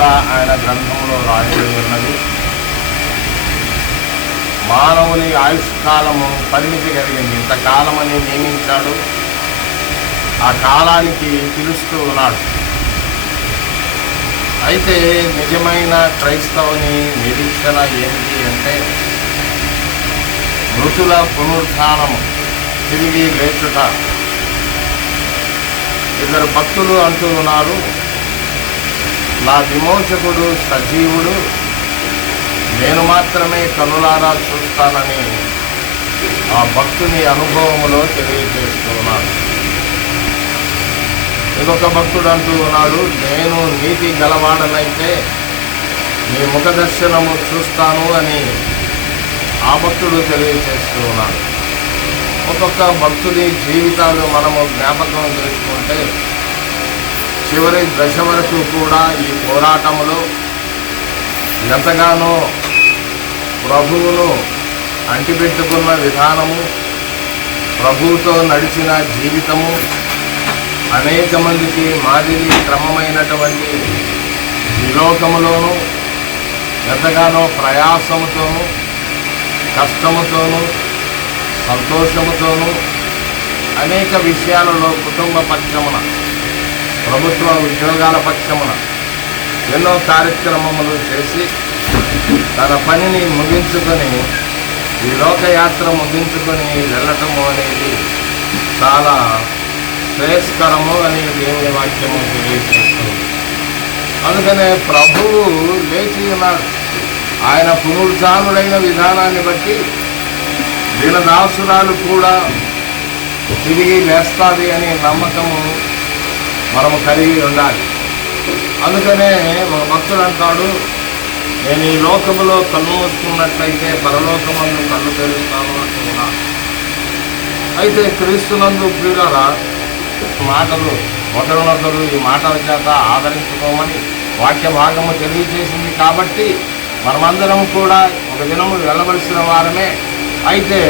కూడా ఆయన గ్రంథంలో రాయబడి ఉన్నది. మానవుని ఆయుష్కాలము పరిమితి కలిగింది. ఇంతకాలమని నియమించాడు, ఆ కాలానికి పిలుస్తూ ఉన్నాడు. అయితే నిజమైన క్రైస్తవుని నిరీక్షణ ఏమిటి అంటే మృతుల పునరుత్థానము, తిరిగి లేచుట. ఇద్దరు భక్తులు అంటూ ఉన్నారు, నా విమోచకుడు సజీవుడు, నేను మాత్రమే కనులారా చూస్తానని ఆ భక్తుని అనుభవములో తెలియజేస్తూ ఉన్నాడు. ఇంకొక భక్తుడు అంటూ ఉన్నాడు, నేను నీతి గలవాడనైతే నీ ముఖ దర్శనము చూస్తాను అని ఆ భక్తుడు తెలియజేస్తూ ఉన్నాడు. ఒక్కొక్క భక్తుడి జీవితాలు మనము జ్ఞాపకం చేసుకుంటే చివరి దశ వరకు కూడా ఈ పోరాటములో ఎంతగానో ప్రభువును అంటిపెట్టుకున్న విధానము, ప్రభువుతో నడిచిన జీవితము అనేక మందికి మాదిరి క్రమమైనటువంటి ఈ లోకములోనూ ఎంతగానో ప్రయాసముతోనూ కష్టముతోనూ సంతోషముతోనూ అనేక విషయాలలో కుటుంబ పక్షమున, ప్రభుత్వ ఉద్యోగాల పక్షమున ఎన్నో కార్యక్రమములు చేసి తన పనిని ముగించుకొని ఈ లోకయాత్ర ముగించుకొని వెళ్ళటము అనేది చాలా శ్రేయస్కరము అని దేవుని వాక్యము తెలియజేస్తుంది. అందుకనే ప్రభువు లేచి ఉన్నాడు. ఆయన పునరుత్థానుడైన విధానాన్ని బట్టి దీనదాసురాలు కూడా తిరిగి లేస్తుంది అనే నమ్మకము మనము కలిగి ఉండాలి. అందుకనే ఒక భక్తుడు అంటాడు, నేను ఈ లోకములో కళ్ళు మూసుకున్నట్లయితే పరలోకమందు కళ్ళు తెరుస్తాను అంటున్నా. అయితే క్రీస్తునందు ప్రియులారా, మాటలు ఒకరినొకరు ఈ మాటల చేత ఆదరించుకోమని వాక్య భాగము తెలియజేసింది. కాబట్టి మనమందరం కూడా ఒక దినము వెళ్ళవలసిన వారమే. అయితే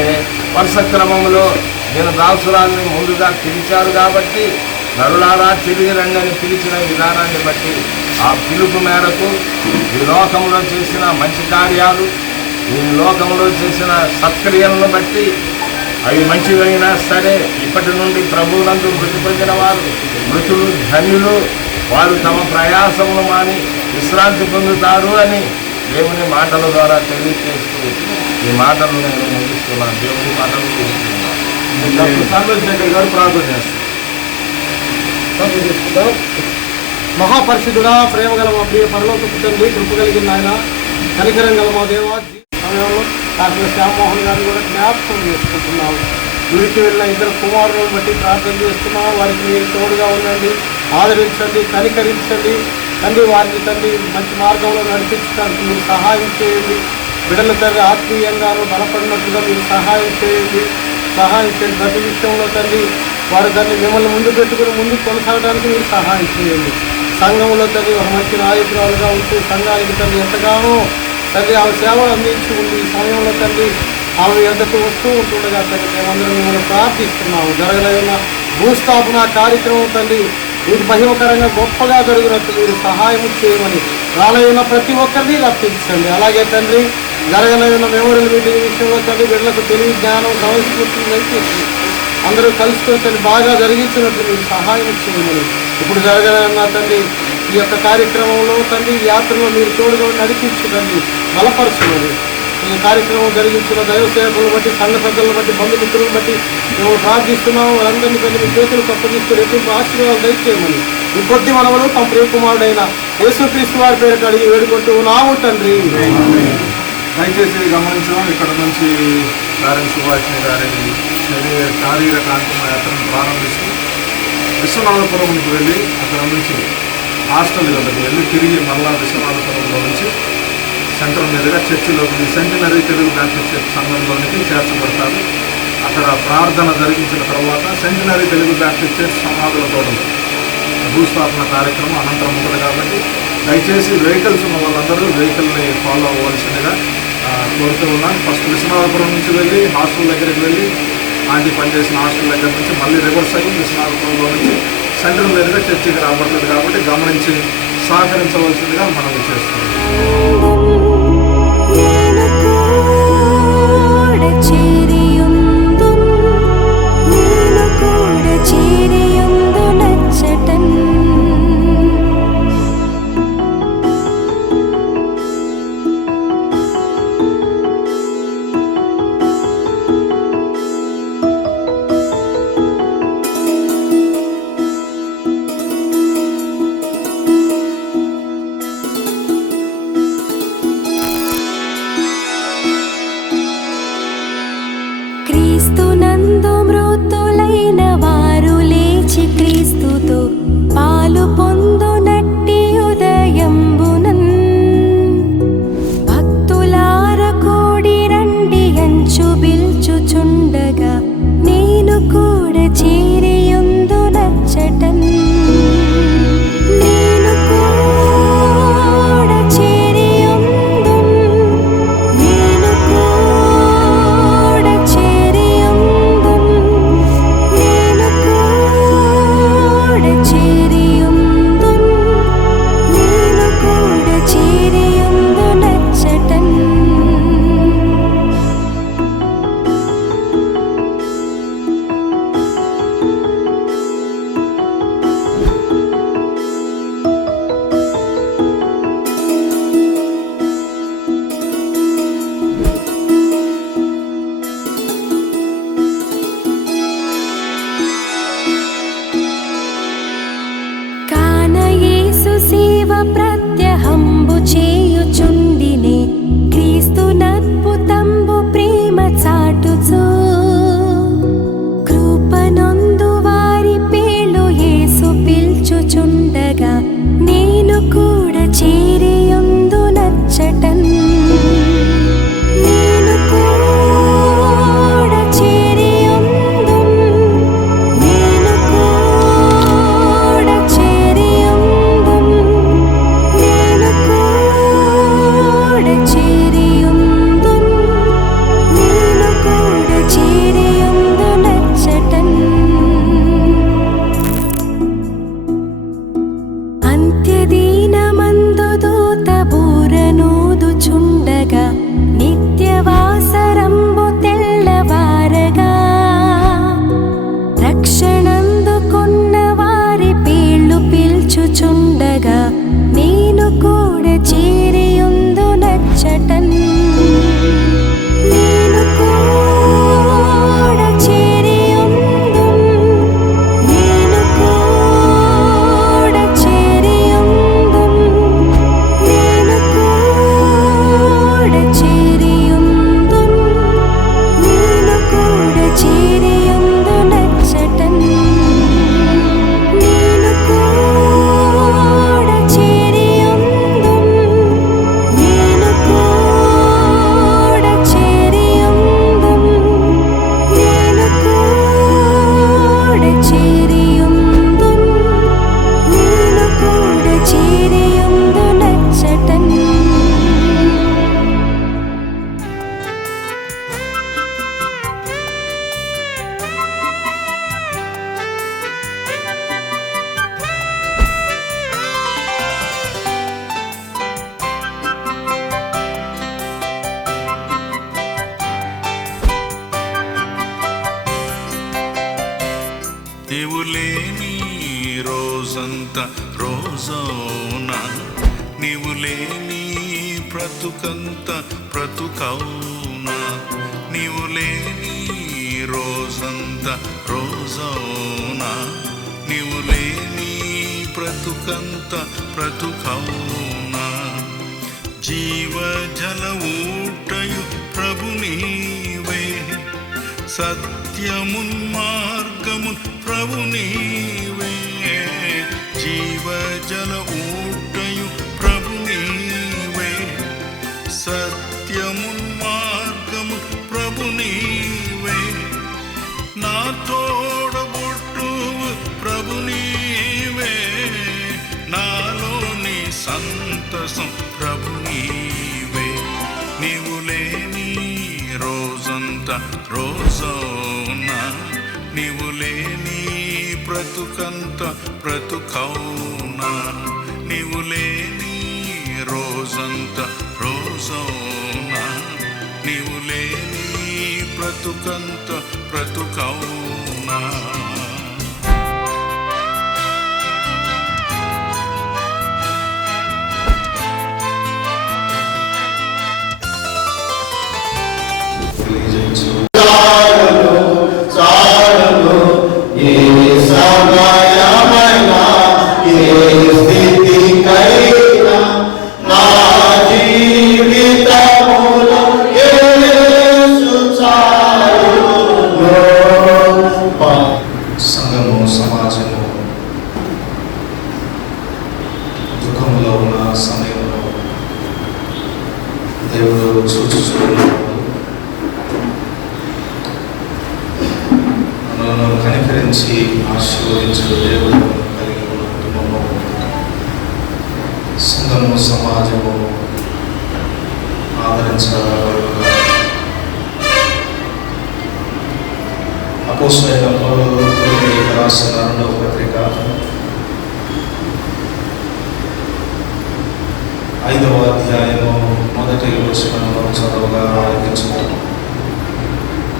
వరుస క్రమంలో దీనదాసురాల్ని ముందుగా పిలిచారు కాబట్టి నరులారా తిరిగి రంగని పిలిచిన విధానాన్ని బట్టి ఆ పిలుపు మేరకు ఈ లోకంలో చేసిన మంచి కార్యాలు, ఈ లోకంలో చేసిన సత్క్రియలను బట్టి అవి మంచివైనా సరే ఇప్పటి నుండి ప్రభువునందు మృతి పొందిన వారు మృతులు ధన్యులు, వారు తమ ప్రయాసమును మాని విశ్రాంతి పొందుతారు అని దేవుని మాటల ద్వారా తెలియజేస్తూ ఈ మాటలు నేను ముగిస్తున్నాను. దేవుని మాటలు గారు ప్రార్థన చేస్తాను. మహాపరిశుద్ధుడా, ప్రేమ గల మా ప్రియ పరలోకపు తండ్రి, కృప కలిగిన ఆయన, కనికరం గల మా దేవ, సమయంలో డాక్టర్ శ్యామ్మోహన్ గారిని కూడా జ్ఞాపకం చేసుకుంటున్నాము. వీరికి వెళ్ళిన ఇద్దరు కుమారులను బట్టి ప్రార్థన చేస్తున్నాము. వారికి మీరు తోడుగా ఉండండి, ఆదరించండి, కనికరించండి తండ్రి. వారిని తండ్రి మంచి మార్గంలో నడిపించడానికి మీరు సహాయం చేయండి. బిడ్డల తండ్రి ఆత్మీయంగాను బలపడినట్టుగా మీరు సహాయం చేయండి. ప్రతి విషయంలో తండ్రి వారు దాన్ని మిమ్మల్ని ముందు పెట్టుకుని ముందుకు కొనసాగడానికి మీరు సహాయం చేయండి. సంఘంలో తండ్రి ఒక మంచి నాయకురాలుగా ఉంటూ సంఘానికి తండ్రి ఎంతగానో తండ్రి ఆమె సేవలు అందించి ఉంది. ఈ సమయంలో తండ్రి ఆమె ఎద్దకు వస్తూ ఉంటుండగా తండ్రి మేమందరం మిమ్మల్ని ప్రార్థిస్తున్నాము. జరగలేదన్న భూస్థాపన కార్యక్రమం తండ్రి మీకు మహిమకరంగా గొప్పగా జరుగునట్టు మీరు సహాయం చేయమని రాలైన ప్రతి ఒక్కరిని రప్పించండి. అలాగే తండ్రి జరగలేదన్న మెమోరియల్ మీటింగ్ విషయంలో తండ్రి బిడ్డలకు తెలివి, జ్ఞానం, సంస్కృతి దయచేసి అందరూ కలుసుకొని తండ్రి బాగా జరిగించినట్లు మీరు సహాయం చేయమని, ఇప్పుడు జరగలేదన్న తండ్రి ఈ యొక్క కార్యక్రమంలో తండ్రి యాత్రలో మీరు తోడుగా నడిపించండి, బలపరచమని. ఈ కార్యక్రమం జరిగించిన దైవ సేవకులను బట్టి, సంఘ పెద్దలను బట్టి, బంధుమిత్రులను బట్టి మేము ప్రార్థిస్తున్నాము. వారందరినీ తండ్రి మీ చేతులకు అప్పగిస్తూ రెట్టింపు ఆశీర్వాదాలు దయచేయమని ఈ కొద్ది మనవలు తమ ప్రియకుమారుడైన యేసుక్రీస్తు వారి పేరిట అడిగి వేడుకుంటూ ఉన్నాము తండ్రి. దయచేసి గమనించడం, ఇక్కడ నుంచి గారిని సుభాషిణి గారిని శారీరక అంతిమ యాత్రను ప్రారంభిస్తూ విశ్వనాథపురంకి వెళ్ళి అక్కడ నుంచి హాస్టల్ వద్దకు వెళ్ళి తిరిగి మళ్ళా విశ్వనాథపురంలో నుంచి సెంటర్ మీదుగా చర్చిలోకి సెంటినరీ తెలుగు బ్యాప్టిస్ట్ చర్చ్ సంఘంలోనికి చేర్చబడతారు. అక్కడ ప్రార్థన జరిగించిన తర్వాత సెంటినరీ తెలుగు బ్యాప్టిస్ట్ చర్చ్ సమాధుల తోటలో భూస్థాపన కార్యక్రమం అనంతరం ఉంటుంది. కాబట్టి దయచేసి వెహికల్స్ ఉన్న వాళ్ళందరూ వెహికల్ని ఫాలో అవ్వాల్సిందిగా కోరుతూ ఉన్నాను. ఫస్ట్ విశ్వనాథపురం నుంచి వెళ్ళి హాస్టల్ దగ్గరికి వెళ్ళి ఆంటీ పనిచేసిన హాస్టల్ దగ్గర నుంచి మళ్ళీ రివర్స్ అయ్యి విశ్వనాథపురంలో నుంచి సెంటర్ మీదుగా చర్చికి రాబడుతుంది. కాబట్టి గమనించి సహకరించవలసిందిగా మనం చేస్తున్నాం. క్రీస్తునందు మృతులైన వారు లేచి క్రీస్తుతో పాలు పొందునట్టి ఉదయంబునన్ భక్తులార కూడి రండి అంచు బిల్చుచుండగా నేను కూడా చేరియుందు నచ్చటన్ ప్రత్యహంబు చేయుచుండినే క్రీస్తునద్భుతంబు ప్రేమ చాటుచు కృపనొందు వారి పేలు యేసు పిల్చుచుండగా నేను కూడా చేరియుందు నచ్చటన్ నిత్యవాసరంబు తెల్లవారగా రక్షణందుకున్న వారి పేర్లు పిల్చుచుండగా నేను కూడా చేరియుందు నచ్చటన్ నీవు లేని రోజంతా రోజవునా, నీవు లేని బ్రతుకంత బ్రతుకవునా. నీవు లేని రోజంతా రోజవునా, నీవు లేని బ్రతుకంత బ్రతుకవునా. జీవజల ఊటయు ప్రభు నీవే, సత్యమున్ మార్గమున్ ప్రభు నీవే. జీవజల ఊటయు ప్రభు నీవే, సత్యమున్ మార్గమున్ ప్రభు నీవే. నా తోడబుట్టువు ప్రభు నీవే, నాలోని సంతసం ప్రభు నీవే. నీవు లేని రోజంతా రోజవునా, నీవు లేని బ్రతుకంత బ్రతుకౌనా నీవు లేని రోజంత రోజౌనా నీవు లేని బ్రతుకంత బ్రతుకౌనా సంఘము సమాజము దుఃఖంలో ఉన్న సమయంలో దేవుడు చూచుచున్నాడు. మనల్ని కనికరించి ఆశీర్వదించే దేవుడు కలిగి ఉన్న కుటుంబము సంఘము సమాజము ఆదరించబడుగా అపోస్తలుడైన పౌలు కొరింథీయులకు రాసిన 2వ పత్రిక 5వ అధ్యాయము 1వ వచనంలో చదవగా ఆలకించుదాం.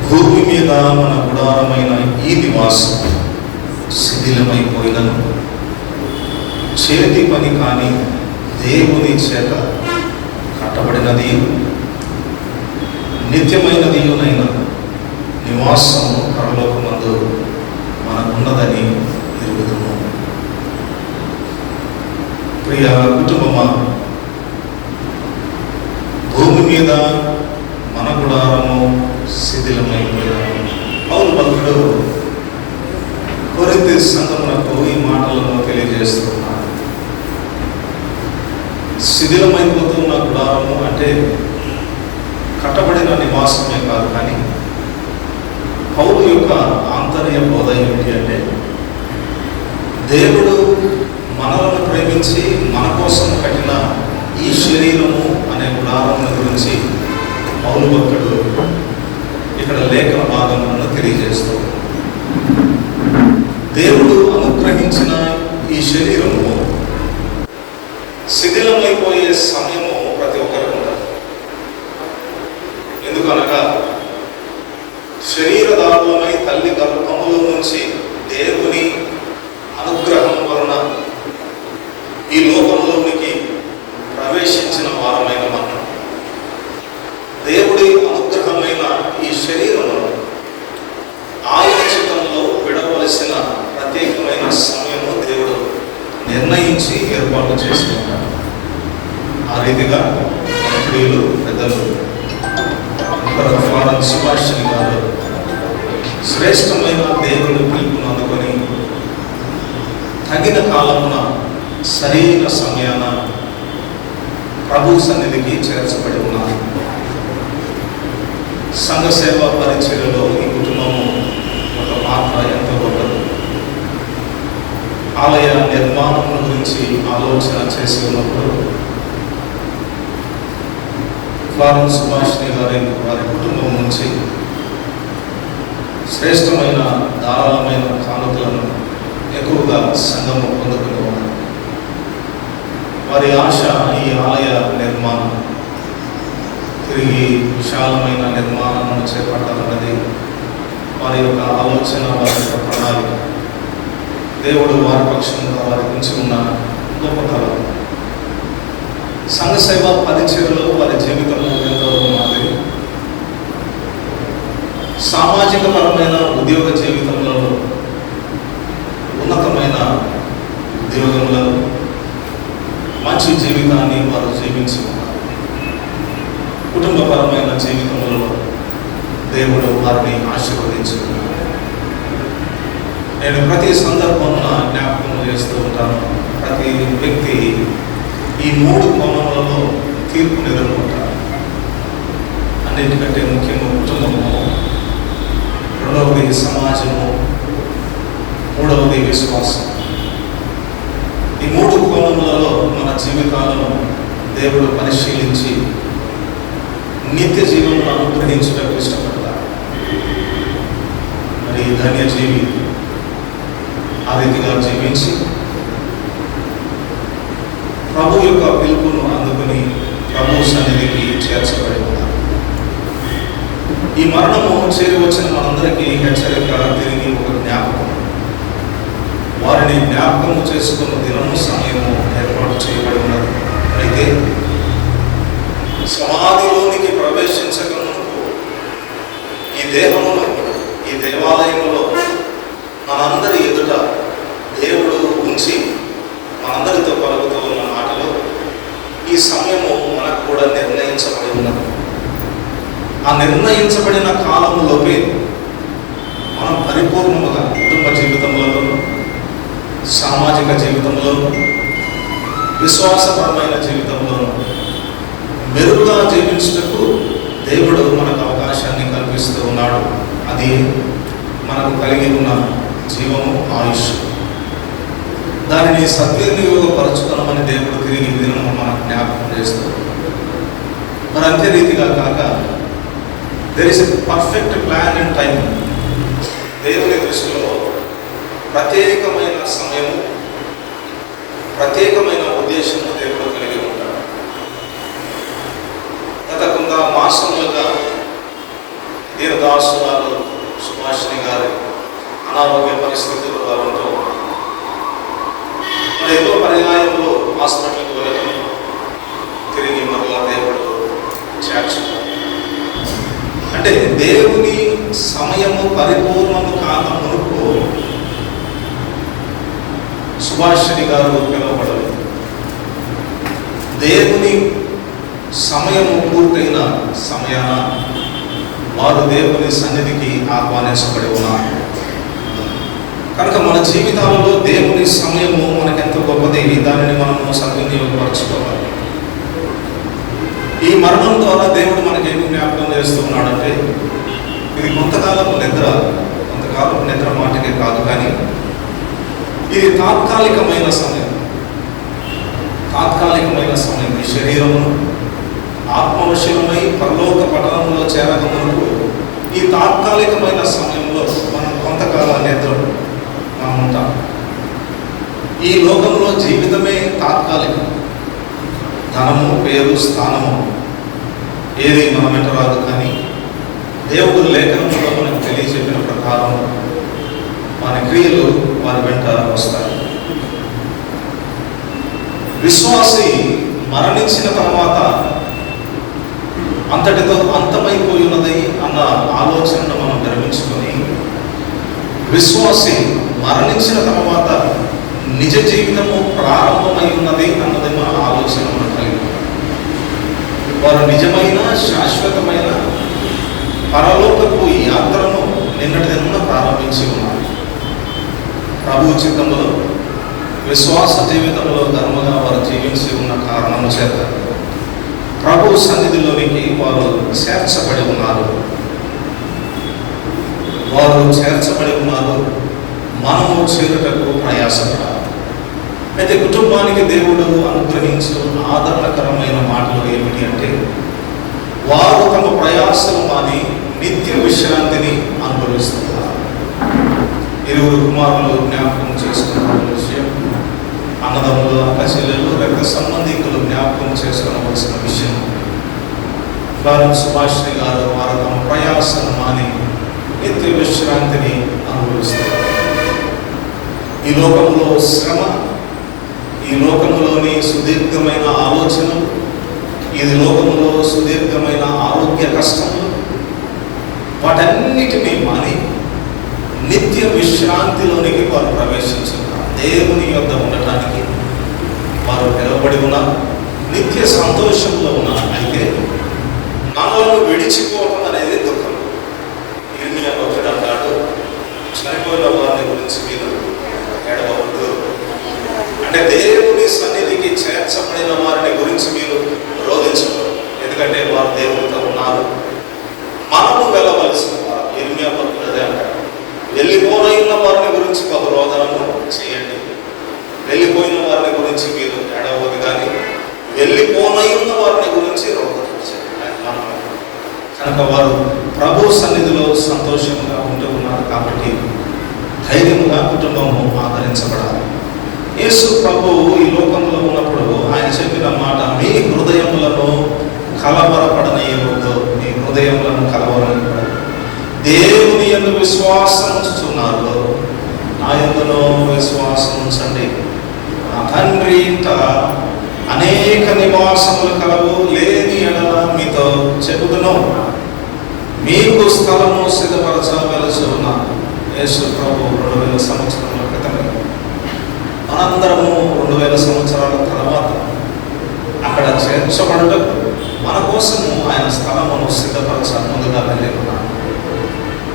భూమి మీద మన గుడారమైన ఈ నివాసం శిథిలమైపోయినను చేతి పని కాని దేవుని చేత కట్టబడినది నిత్యమైనదియునైన నివాసము పరలోకమందు మనకున్నదని ఎరుగుదుము. ప్రియ కుటుంబమా, భూమి మీద మన గుడారము శిథిలమైపోయాము. పౌలు భక్తుడు కొరింథీ సంఘమునకు ఈ మాటలను తెలియజేస్తున్నాడు. శిథిలమైపోతున్న గుడారము అంటే కట్టబడిన నివాసమే కాదు, కానీ పౌలు యొక్క ఆంతర్య బోధ ఏమిటి అంటే దేవుడు మనలను ప్రేమించి మన కోసం కట్టిన ఈ శరీరము అనే గుడారం గురించి పౌలు భక్తుడు ఇక్కడ లేఖన భాగములను తెలియజేస్తూ దేవుడు అనుగ్రహించిన ఈ శరీరము శిథిలమైపోయే సమయము ప్రతి ఒక్కరికి ఉంటుంది. ఎందుకనగా శరీరధారులమై తల్లి గర్భములో నుంచి దేవుని అనుగ్రహం వలన ఈ లోకంలోనికి ప్రవేశించిన వారమైన మనం దేవుడి అనుగ్రహమైన ఈ శరీరమును ఆయన చిత్తంలో విడవలసిన ప్రత్యేకమైన సమయము దేవుడు నిర్ణయించి ఏర్పాటు చేసుకుంటాడు. ఆ రీతిగా మన ప్రియులు పెద్దలు ఫ్లారెన్స్ సుభాషిణి గారు శ్రేష్టమైన దేవుని పిలుపును అందుకొని తగిన కాలమున సరైన సమయాన ప్రభు సన్నిధికి చేర్చబడి ఉన్నారు. సంఘ సేవా పరిచర్యలో ఈ కుటుంబము ఒక పాత్ర ఎంతో గొప్పది. ఆలయ నిర్మాణం గురించి ఆలోచన చేసి ఉన్నప్పుడు ఫ్లారెన్స్ సుభాషిణి గారి వారి కుటుంబం నుంచి శ్రేష్టమైన ధారాళమైన కానుకలను ఎక్కువగా సంఘము పొందుకుని ఉన్నారు. వారి ఆశ ఈ ఆలయ నిర్మాణం తిరిగి విశాలమైన నిర్మాణాలను చేపట్టాలన్నది వారి యొక్క ఆలోచన, వారి యొక్క ప్రణాళిక. దేవుడు వారి పక్షంగా వారికి ఉంచి ఉన్న గొప్పతనం. సంఘ సేవా పరిచర్యలో వారి జీవితంలో ఎంతో ఉన్నది. సామాజిక పరమైన ఉద్యోగ జీవితంలో ఉన్నతమైన ఉద్యోగంలో మంచి జీవితాన్ని వారు జీవించి ఉన్నారు. కుటుంబపరమైన జీవితంలో దేవుడు వారిని ఆశీర్వదించుకున్నారు. నేను ప్రతి సందర్భంలో జ్ఞాపకం చేస్తూ ఉంటాను. ప్రతి వ్యక్తి ఈ 3 కోణములలో తీర్పును ఎదుర్కొంటారు. అన్నిటికంటే ముఖ్యంగా కుటుంబము, 2వది సమాజము, 3వది విశ్వాసం. ఈ 3 కోణములలో మన జీవితాలను దేవుడు పరిశీలించి నిత్య జీవనం అనుగ్రహించడానికి ఇష్టపడతారు. మరి ధన్యజీవి ఆ రీతిగా జీవించి ప్రభు యొక్క పిలుపును అందుకుని ప్రభు సన్నిధికి చేర్చబడి ఉన్నారు. ఈ మరణము చేరి వచ్చిన మనందరికీ హెచ్చరిక, తిరిగి ఒక జ్ఞాపకం. వారిని జ్ఞాపకము చేసుకున్న దినము, సమయము ఏర్పాటు చేయబడి ఉన్నది. అయితే సమాధిలోనికి ప్రవేశించక మునుపు ఈ దేహమును, ఈ దేవాలయంలో మనందరి ఎదుట దేవుడు ఉంచి మనందరితో పలుకుతూ ఉన్న మాటలో ఈ సమయము మనకు కూడా నిర్ణయించబడి ఉన్నది. ఆ నిర్ణయించబడిన కాలంలోపే మనం పరిపూర్ణముగా కుటుంబ జీవితంలోనూ, సామాజిక జీవితంలోనూ, విశ్వాసపరమైన జీవితంలోనూ మెరుగుగా జీవించుటకు దేవుడు మనకు అవకాశాన్ని కల్పిస్తూ ఉన్నాడు. అది మనకు కలిగి ఉన్న జీవము, ఆయుష్. దానిని సద్వినియోగపరచుకోమని దేవుడు తిరిగి దినము మనకు జ్ఞాపకం చేస్తాడు. మరి అంతే రీతిగా కాక there is a perfect plan and time. దేవుని దృష్టిలో ప్రత్యేకమైన సమయము, ప్రత్యేకమైన ఉద్దేశము దేవుడు కలిగి ఉంటాడు. గత కొంత మాసములుగా దీర్ఘదాసురాలు సుభాషిణి గారి అనారోగ్య పరిస్థితులు వారితో మరి ఏదో పర్యాయంలో హాస్పిటల్కి వెళ్ళడం, తిరిగి మరలా దేవుడు చేర్చుతాడు. అంటే దేవుని సమయము పరిపూర్ణము కాక మునుపు సుభాషిణి గారు పిలువబడలేదు. దేవుని సమయము పూర్తయిన సమయాన వారు దేవుని సన్నిధికి ఆహ్వానించబడి ఉన్నారు. కనుక మన జీవితాలలో దేవుని సమయము మనకెంత గొప్పది, దానిని మనము సద్వినియోగపరచుకోవాలి. ఈ మరణం ద్వారా దేవుడు మనకేమి జ్ఞాపకం చేస్తున్నాడంటే, ఇది కొంతకాలపు నిద్ర మాటకే కాదు, కానీ ఇది తాత్కాలికమైన సమయం. ఈ శరీరమును ఆత్మవశమై పరలోక పట్టణంలో చేరకముందు ఈ తాత్కాలికమైన సమయంలో మనం కొంతకాల నిద్ర మనం ఉంటాం. ఈ లోకంలో జీవితమే తాత్కాలికం. ధనము, పేరు, స్థానము ఏది మన వెంట రాదు, కానీ దేవుడు లేఖనంలో మనకు తెలియజెప్పిన ప్రకారం వారి క్రియలు వారి వెంట వస్తాయి. విశ్వాసి మరణించిన తర్వాత అంతటితో అంతమైపోయి ఉన్నది అన్న ఆలోచనను మనం విరమించుకొని, విశ్వాసి మరణించిన తర్వాత నిజ జీవితము ప్రారంభమై ఉన్నది అన్నది మన ఆలోచన మనం కలిగి. వారు నిజమైన శాశ్వతమైన పరలోకపు యాత్రను నిన్నటి దిన ప్రారంభించి ఉన్నారు. ప్రభు చిత్తంలో విశ్వాస జీవితంలో ధర్మగా వారు జీవించి ఉన్న కారణం చేత ప్రభు సన్నిధిలోనికి వారు చేర్చబడి ఉన్నారు. మనము చేరుటకు ప్రయాసపడాలి. అయితే కుటుంబానికి దేవుడు అనుగ్రహించు ఆదరణకరమైన మాటలు ఏమిటి అంటే, వారు తమ ప్రయాసము మాని నిత్య విశ్రాంతిని అనుభవిస్తున్నారు. ఇరువురు కుమారులు జ్ఞాపకం చేసుకున్న విషయం, అన్నదమ్ములు, అక్క చెల్లెలు, రక్త సంబంధికులు జ్ఞాపకం చేసుకోవలసిన విషయం. సుభాషిణి గారు వారు తమ ప్రయాసను మాని నిత్య విశ్రాంతిని అనుభవిస్తారు. ఈ లోకంలో శ్రమ, ఈ లోకములోని సుదీర్ఘమైన ఆలోచనలు, ఈ లోకములో సుదీర్ఘమైన ఆరోగ్య కష్టములు, వాటన్నిటినీ మాని నిత్య విశ్రాంతిలోనికి వారు ప్రవేశించున్నారు. దేవుని యొద్ద ఉండటానికి వారు పిలువబడి ఉన్నారు. నిత్య సంతోషంలో ఉన్నారు. అయితే మనల్ని విడిచిపోవడం అనేది దుఃఖం. ఇర్మియా భక్తుడు అంటాడు, చనిపోయిన వారిని గురించి మీరు ఏడవద్దు. అంటే దేవుని సన్నిధికి చేర్చబడిన వారిని గురించి మీరు రోధించకూడదు, ఎందుకంటే వారు దేవునితో ఉన్నారు. మనము వెళ్ళవలసిన వారు. ఇర్మియా భక్తుడు అదే అంటాడు, వెళ్ళిపోయిన వారిని గురించి బహురోధనము చేయండి. వెళ్ళిపోయిన వారిని గురించి మీరు ఏడవద్దు, కానీ వెళ్ళిపోయిన వారిని గురించి రోధన చేయండి. కనుక వారు ప్రభు సన్నిధిలో సంతోషంగా ఉంటూ ఉన్నారు. కాబట్టి ధైర్యం ఆ కుటుంబము ఆదరించబడాలి. యేసు ప్రభువు ఈ లోకంలో ఉన్నప్పుడు ఆయన చెప్పిన మాట, మీ హృదయములను కలవరపడనీయవద్దు, మీ హృదయములను కలవరపడదు. దేవుని యందు విశ్వాసం ఉంచుతున్నారు, నా యందును విశ్వాసం ఉంచండి. నా తండ్రి ఇంట అనేక నివాసములు కలవు, లేని ఎడల మీతో చెబుదును, మీకు స్థలము సిద్ధపరచవలసి ఉన్నాను. యేసు ప్రభు 2000 సంవత్సరాల క్రితమే, మనందరము 2000 సంవత్సరాల తర్వాత అక్కడ చేర్చబడటం మన కోసము ఆయన స్థలమును సిద్ధపరచ ముందుగా వెళ్ళి ఉన్నాను.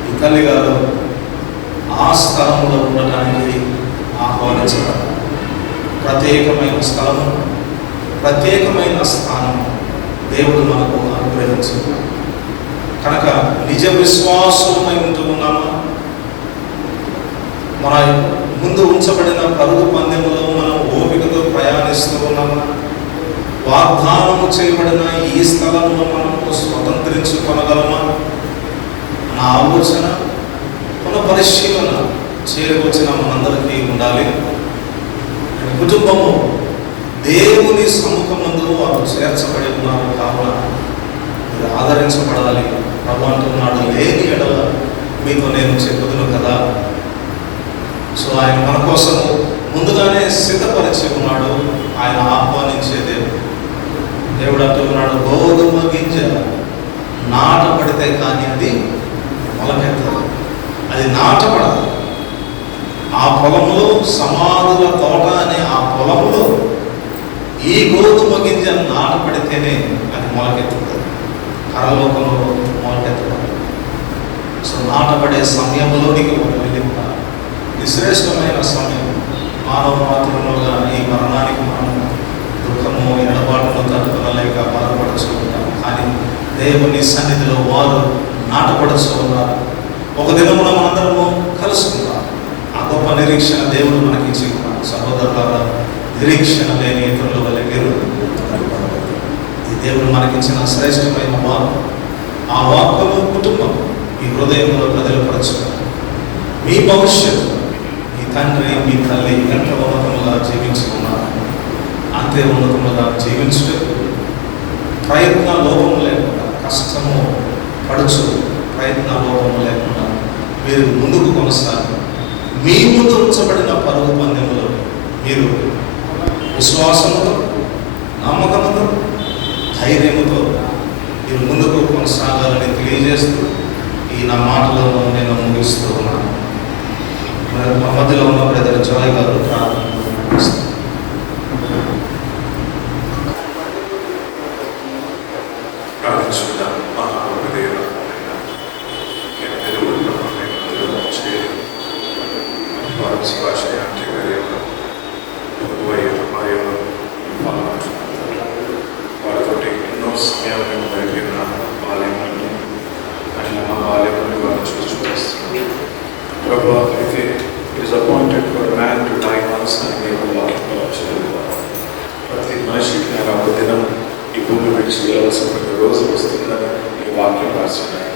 ఈ తల్లి గారు ఆ స్థలంలో ఉండటానికి ఆహ్వానించబడ్డారు. ప్రత్యేకమైన స్థలము, ప్రత్యేకమైన స్థానం దేవుడు మనకు అనుగ్రహించున్నాడు. కనుక నిజ విశ్వాసమై ఉంటూ ఉన్నామా? మన ముందు ఉంచబడిన పరుగు పందెములో మనం ఓపికతో ప్రయాణిస్తూ ఉన్నామా? వాగ్దానము చేయబడిన ఈ స్థలంలో మనము స్వతంత్రించుకొనగలమా? మన ఆలోచన, మన పరిశీలన చేరుకొచ్చిన మనందరికీ ఉండాలి. కుటుంబము దేవుని సముఖమందు వారు చేర్చబడి ఉన్నారు కావున మీరు ఆదరించబడాలి. ప్రభు అంటున్నాడు, లేని ఎడల మీతో నేను చెప్పుదును కదా. సో ఆయన మన కోసము ముందుగానే సిద్ధపరిచి ఉన్నాడు. ఆయన ఆహ్వానించే దేవుడు అంటున్నాడు, గోధుమ గింజ నాటపడితే కానీ అది మొలకెత్తదు, అది నాటపడదు. ఆ పొలంలో, సమాధుల తోట అనే ఆ పొలంలో ఈ గోధుమ గింజ నాటపడితేనే అది మొలకెత్తుతుంది, పరలోకంలో మొలకెత్తదు. సో నాటపడే సమయంలోనికి మనం వెళ్ళి ఇది శ్రేష్టమైన సమయం. మానవ మాత్రముగా ఈ మరణానికి మనం దుఃఖము, ఎడబాటును తట్టుకోలేక బాధపడుతూ ఉంటాం. కానీ దేవుని సన్నిధిలో వారు నాటపడుతూ ఉన్నారు. ఒక దినమున మనందరము కలుసుకుంటాం. ఆ గొప్ప నిరీక్షణ దేవుడు మనకి ఇచ్చి ఉన్నాడు. సహోదరులారా, నిరీక్షణ లేని ఇతరుల వల్ల మీరు ఈ దేవుడు మనకిచ్చిన శ్రేష్టమైన వాక్కు. ఆ వాక్కును కుటుంబం మీ హృదయంలో బదిలపరచుకోవాలి. మీ భవిష్యత్తు, మీ తండ్రి, మీ తల్లి ఎంత ఉన్నతముగా జీవించుకున్నారు అంతే ఉన్నతముగా జీవించడం, ప్రయత్న లోపము లేకుండా, కష్టము పడుచు ప్రయత్న లోపము లేకుండా మీరు ముందుకు కొనసాగి మీ ముందు ఉంచబడిన పరుగు పందెములో మీరు విశ్వాసముతో, నమ్మకముతో, ధైర్యముతో మీరు ముందుకు కొనసాగాలని తెలియజేస్తూ ఈ నా మాటలను నేను ముగిస్తూ ఉన్నాను. మా మధ్యలో ఉన్న బ్రదర్ జాయ్ గారు ప్రారంభిస్తారు. వారితోటి ఎన్నో సమయాలు మేము గడిపిన బాల్యములను ఆయన మా బాల్యములను వారు చూస్తున్నాం. ప్రభు అయితే it is appointed for man to die once అని మేము వాక్యంలో చదువుతాం. ప్రతి మనిషికి నాకు ఒక దినం ఈ భూమి విడిచి వెళ్ళవలసిన రోజు వస్తుందని ఈ వాక్యం రాస్తున్నాయి.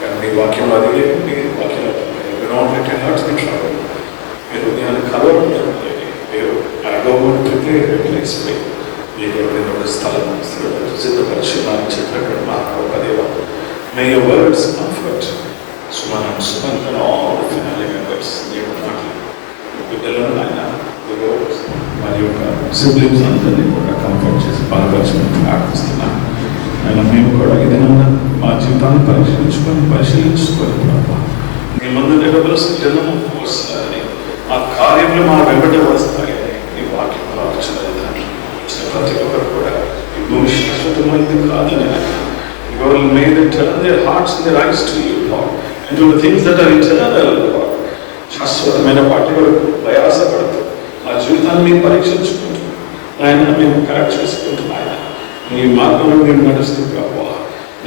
కానీ మీ వాక్యంలో అది లేదు, మీ వాక్యంలో మీరు నేను కలవడం మీరు అడగబోని ప్రిపేర్ ప్లేస్ మీకు ఎవరైనా ఒక స్థలం సిద్ధపరిచి మనం చెప్పినట్టు మా ఒక దేవ మే your words comfort Suman Sumanth and all the family members నేను మాట్లాడు బిడ్డలను ఆయన వారి యొక్క సిబ్లింగ్స్ అందరినీ కూడా కంఫర్ట్ చేసి బలపరచమని ప్రార్థిస్తున్నాను. ఆయన మేము కూడా ఏదైనా మా జీవితాన్ని పరిశీలించుకొని మీ ముందు నిలబలసిన జనము వస్తున్నారని ఆ కార్యంలో మా వెంబడి వస్తాయని ఈ వాక్యం ఆలోచన ప్రతి ఒక్కరు కూడా ఈ భూమి శాశ్వతమైంది కాదని You will make them turn their hearts and their eyes to you, Lord, and to the things that are eternal, Lord. శాశ్వతమైన వాటి వరకు ప్రయాసపడుతూ ఆ జీవితాన్ని మేము పరీక్షించుకుంటూ ఆయన మేము కరెక్ట్ చేసుకుంటూ ఆయన మీ మార్గంలో మేము నడుస్తూ కావా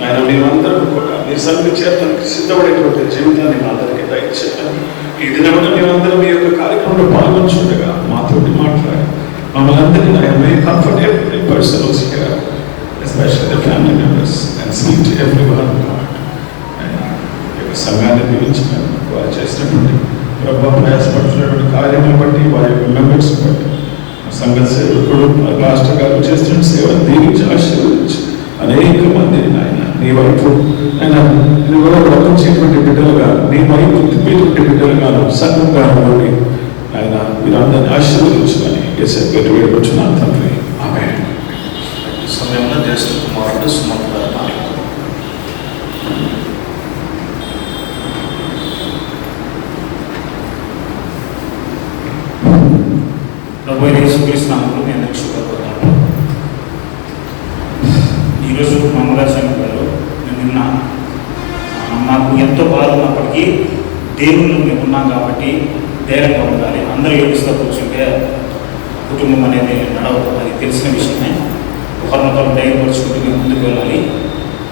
ఆయన మేమందరం కూడా మీ సన్నిధి చేరడానికి సిద్ధపడేటువంటి జీవితాన్ని మా అందరికీ దయచేయాలి. ఈ దినమున మేమందరం మీ యొక్క కార్యక్రమంలో పాల్గొంటుండగా మాతోటి మాట్లాడి మమ్మల్ని అందరినీ ఆయన may comfort every person who's here, especially the family members, and speak to everyone, God. సంఘాన్ని దీవించిన వారు చేసినటువంటి ప్రభావ ప్రయాసపడి హ్యాబిట్స్ బట్టి సంఘ సేవకుడు పాస్టర్ గారు చేస్తున్న సేవ దీవించి ఆశీర్వదించి అనేక మందిని ఆయన నీ వైపు ఆయన నువ్వు రచించేటువంటి బిడ్డలుగా నీ వైపు తిప్పేటువంటి బిడ్డలుగా సంఘంగా ఉండి ఆయన వీరందరినీ ఆశీర్వదించమని యేసు పేరు వేడుకొచ్చున్నాను తండ్రి. ఆమేన్. ఈ సమయంలో జ్యేష్ఠ కుమారుడు సుమంత్ గారు ప్రభు యేసుక్రీస్తు నామములో నేను శుభపడతాను. ఈరోజు మా అమ్మగారు చనిపోయారు. నిన్న మాకు ఎంతో బాధ ఉన్నప్పటికీ దేవుళ్ళు మేము ఉన్నాం కాబట్టి ధైర్యంగా ఉండాలి. అందరూ ఏడుస్తూ కూర్చుంటే కుటుంబం అనేది నడవదు, అది తెలిసిన విషయమే. ఒకరినొకరు ధైర్యపరుచుకుంటూ మేము ముందుకు వెళ్ళాలి.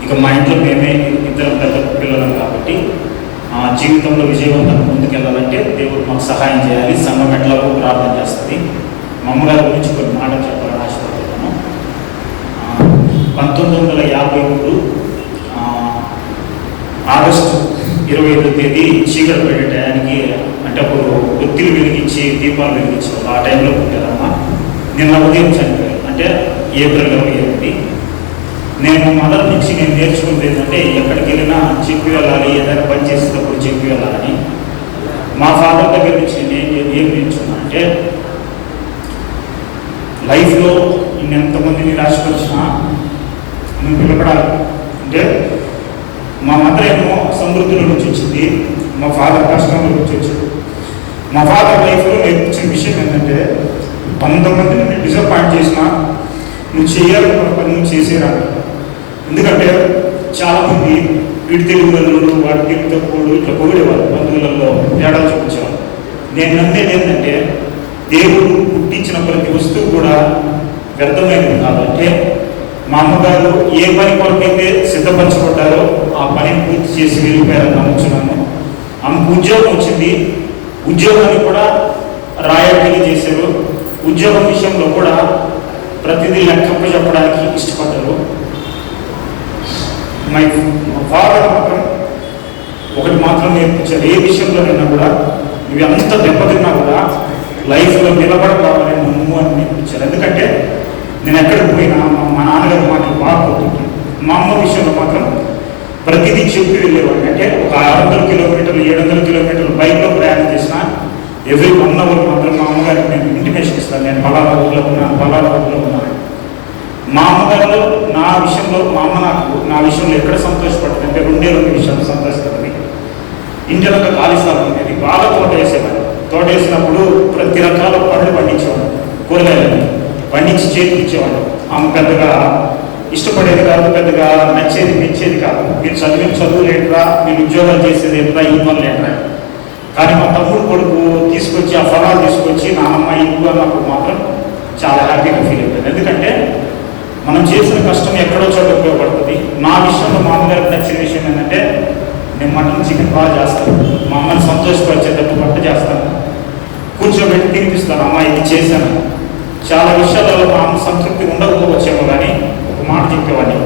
ఇక మా ఇంట్లో మేమే ఇద్దరు పెద్ద పిల్లలం కాబట్టి జీవితంలో విజయవంతంగా ముందుకెళ్ళాలంటే దేవుడు మాకు సహాయం చేయాలి. సంఘం ఎట్లాగో ప్రార్థన చేస్తుంది. మా అమ్మగారి గురించి కొన్ని మాటలు చెప్పాలని ఆశపడుతున్నాను. 1953 ఆగస్టు 25వ తేదీ చీకటి పడే టయానికి, అంటే అప్పుడు ఒత్తిడి వెలిగించి దీపాలు వెలిగించేవాళ్ళు. ఆ టైంలో పుట్టారమ్మా. నిన్న ఉదయం చనిపోయారు, అంటే ఏప్రిల్ 28. నేను మదర్ నుంచి నేను నేర్చుకుంది ఏంటంటే ఎక్కడికి వెళ్ళినా చెప్పి వెళ్ళాలి, ఏదైనా పని చేసేటప్పుడు చెప్పి వెళ్ళాలని. మా ఫాదర్ దగ్గర నుంచి నేను ఏం నేర్చుకున్నా అంటే లైఫ్లో ఎంతమందిని రాసిపరిచినా నువ్వు నిలబడాలి. అంటే మా మదర్ ఏమో సమృద్ధుల నుంచి వచ్చింది, మా ఫాదర్ కష్టంలో నుంచి వచ్చాడు. మా ఫాదర్ లైఫ్లో నేర్పించిన విషయం ఏంటంటే 100 మందిని నేను డిసప్పాయింట్ చేసినా నువ్వు చేయాలనుకున్న పని నువ్వు చేసేరాలి. ఎందుకంటే చాలామంది వీడి తెలుగు వాళ్ళు వాడి తెలుగు తక్కువడు ఇట్లా పొగిడేవాళ్ళు, బంధువులలో తేడాలు చూపించేవాళ్ళు. నేను నమ్మేది ఏంటంటే దేవుడు పుట్టించిన ప్రతి వస్తువు కూడా వ్యర్థమైనది కాబట్టి మా అమ్మగారు ఏ పని కొరకైతే సిద్ధపరచబడ్డారో ఆ పనిని పూర్తి చేసి వెళ్ళిపోయారని నమ్ముతున్నాను. ఆమెకు ఉద్యోగం వచ్చింది, ఉద్యోగాన్ని కూడా రాయల్టీగా చేశారు. ఉద్యోగం విషయంలో కూడా ప్రతిదీ లెక్కప్ప చెప్పడానికి ఇష్టపడ్డారు. మా ఫాదర్ మాత్రం ఒకటి మాత్రం నేర్పించారు, ఏ విషయంలోనైనా కూడా ఇవి అంత దెబ్బతిన్నా కూడా లైఫ్లో నిలబడకావాలని నమ్ము అని నేర్పించారు. ఎందుకంటే నేను ఎక్కడికి పోయినా మా నాన్నగారు మాటలు బాగా పోతుంటాను. మా అమ్మ విషయంలో మాత్రం ప్రతిదీ చెప్పి వెళ్ళేవాడిని. అంటే ఒక 600 కిలోమీటర్లు 700 కిలోమీటర్లు బైక్లో ప్రయాణం చేసిన ఎవ్రీ 1 అవర్ మాత్రం మా అమ్మగారికి నేను ఇంటిమేషన్ ఇస్తాను, నేను పలానా ఊళ్ళో ఉన్నాను, పలానా ఊళ్ళో ఉన్నాను. మా అమ్మగారు నా విషయంలో, మా అమ్మ నా విషయంలో ఎక్కడ సంతోషపడుతుంది అంటే 2 విషయాలు సంతోషపడుతుంది. ఇంటిలో ఒక ఖాళీ స్థలం ఉండేది, బాగా తోట వేసేవాడు. తోట వేసినప్పుడు ప్రతి రకాల పళ్ళు పండించేవాడు, కూరగాయలని పండించి చేతికి ఇచ్చేవాడు. ఆమె పెద్దగా ఇష్టపడేది కాదు, పెద్దగా నచ్చేది మెచ్చేది కాదు. మీరు చదివిన చదువు లేట్రా, మీరు ఉద్యోగాలు చేసేది ఏంట్రా, ఈ పనులు లేట్రా. కానీ మా తమ్ముడు కొడుకు తీసుకొచ్చి ఆ ఫలాలు తీసుకొచ్చి నాన్నమ్మ ఇల్లు అన్నప్పుడు మాత్రం చాలా హ్యాపీగా ఫీల్ అవుతుంది. ఎందుకంటే మనం చేసిన కష్టం ఎక్కడో చోట ఉపయోగపడుతుంది. నా విషయంలో మా అమ్మగారికి నచ్చిన విషయం ఏంటంటే నేను మటన్ చికెన్ బాగా చేస్తాను, మా అమ్మని సంతోషపరిచేటట్టు వంట చేస్తాను, కూర్చోబెట్టి తినిపిస్తాను, అమ్మ ఇది చేశాను. చాలా విషయాలలో మా అమ్మ సంతృప్తి ఉండకపోవచ్చేమో, కానీ ఒక మాట చెప్పేవాడిని,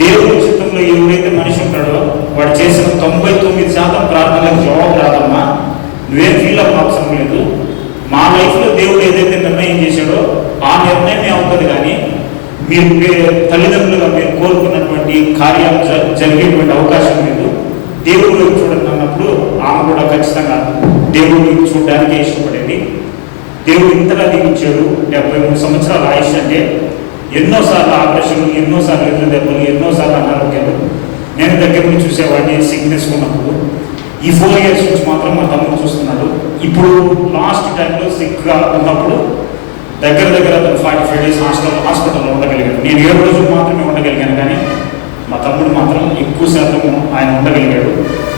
దేవుడి చిత్తంలో ఎవరైతే మనిషి ఉంటాడో వాడు చేసిన 99% ప్రార్థనలకు జవాబు రాదమ్మా, నువ్వేం ఫీల్ అవ్వ అవసరం లేదు. మా లైఫ్లో దేవుడు ఏదైతే నిర్ణయం చేశాడో ఆ నిర్ణయమే అవుతుంది, కానీ మీరు తల్లిదండ్రులుగా మీరు కోరుకున్నటువంటి కార్యాలు జరిగేటువంటి అవకాశం లేదు. దేవుడు వైపు చూడండి అన్నప్పుడు ఆమె కూడా ఖచ్చితంగా దేవుడు వైపు చూడడానికే ఇష్టపడేది. దేవుడు ఇంతగా దిగించాడు. 73 సంవత్సరాల ఆయుష్ అంటే ఎన్నోసార్లు ఆపరేషన్లు, ఎన్నోసార్లు ఎదురు దెబ్బలు, ఎన్నోసార్లు అనారోగ్యాలు నేను దగ్గర నుంచి చూసేవాడిని. సిక్నెస్ ఉన్నప్పుడు ఈ 4 years నుంచి మాత్రం మా తమ్ముడు చూస్తున్నాడు. ఇప్పుడు లాస్ట్ టైంలో సిక్గా ఉన్నప్పుడు దగ్గర 45 days హాస్పిటల్లో ఉండగలిగాడు. నేను 7 రోజులు మాత్రమే ఉండగలిగాను, కానీ మా తమ్ముడు మాత్రం ఎక్కువ శాతం ఆయన ఉండగలిగాడు.